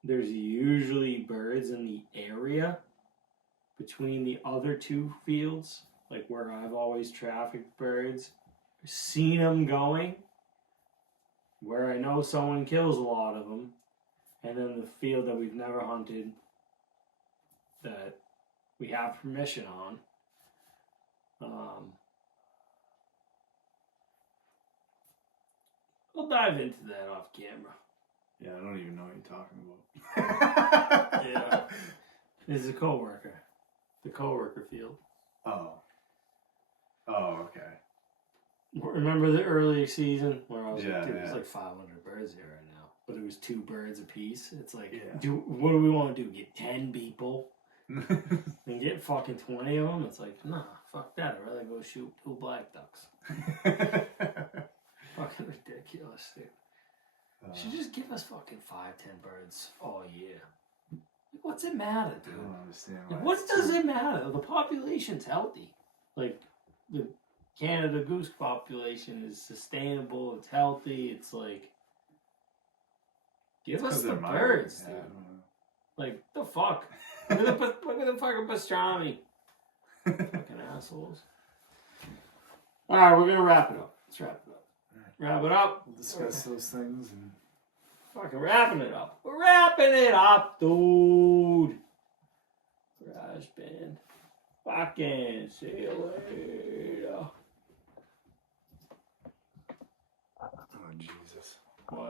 there's usually birds in the area between the other 2 fields, like where I've always trafficked birds. I've seen them going, where I know someone kills a lot of them, and then the field that we've never hunted that we have permission on. I'll dive into that off camera. Yeah, I don't even know what you're talking about. Yeah. It's a coworker. The coworker field. Oh, okay. Remember the early season where I was there's like 500 birds here right now. but it was 2 birds apiece. It's like, Yeah. what do we want to do? Get 10 people and get fucking 20 of them? It's like, nah, fuck that. I'd rather go shoot 2 black ducks. Fucking ridiculous, dude. Should just give us fucking 5-10 birds all year. What's it matter, I dude? don't understand. Like, why what it's does too- it matter? The population's healthy. Like, the Canada goose population is sustainable. It's healthy. It's like, give us 'cause the they're migrant. birds, Yeah, I dude. don't know. Like, the fuck? Look at the fucking pastrami. Fucking assholes. Alright, we're gonna wrap it up. Let's wrap it up. Wrap it up. We'll discuss those things and Fucking wrapping it up. We're wrapping it up, dude. Garage band. Fucking see you later. oh Jesus. What?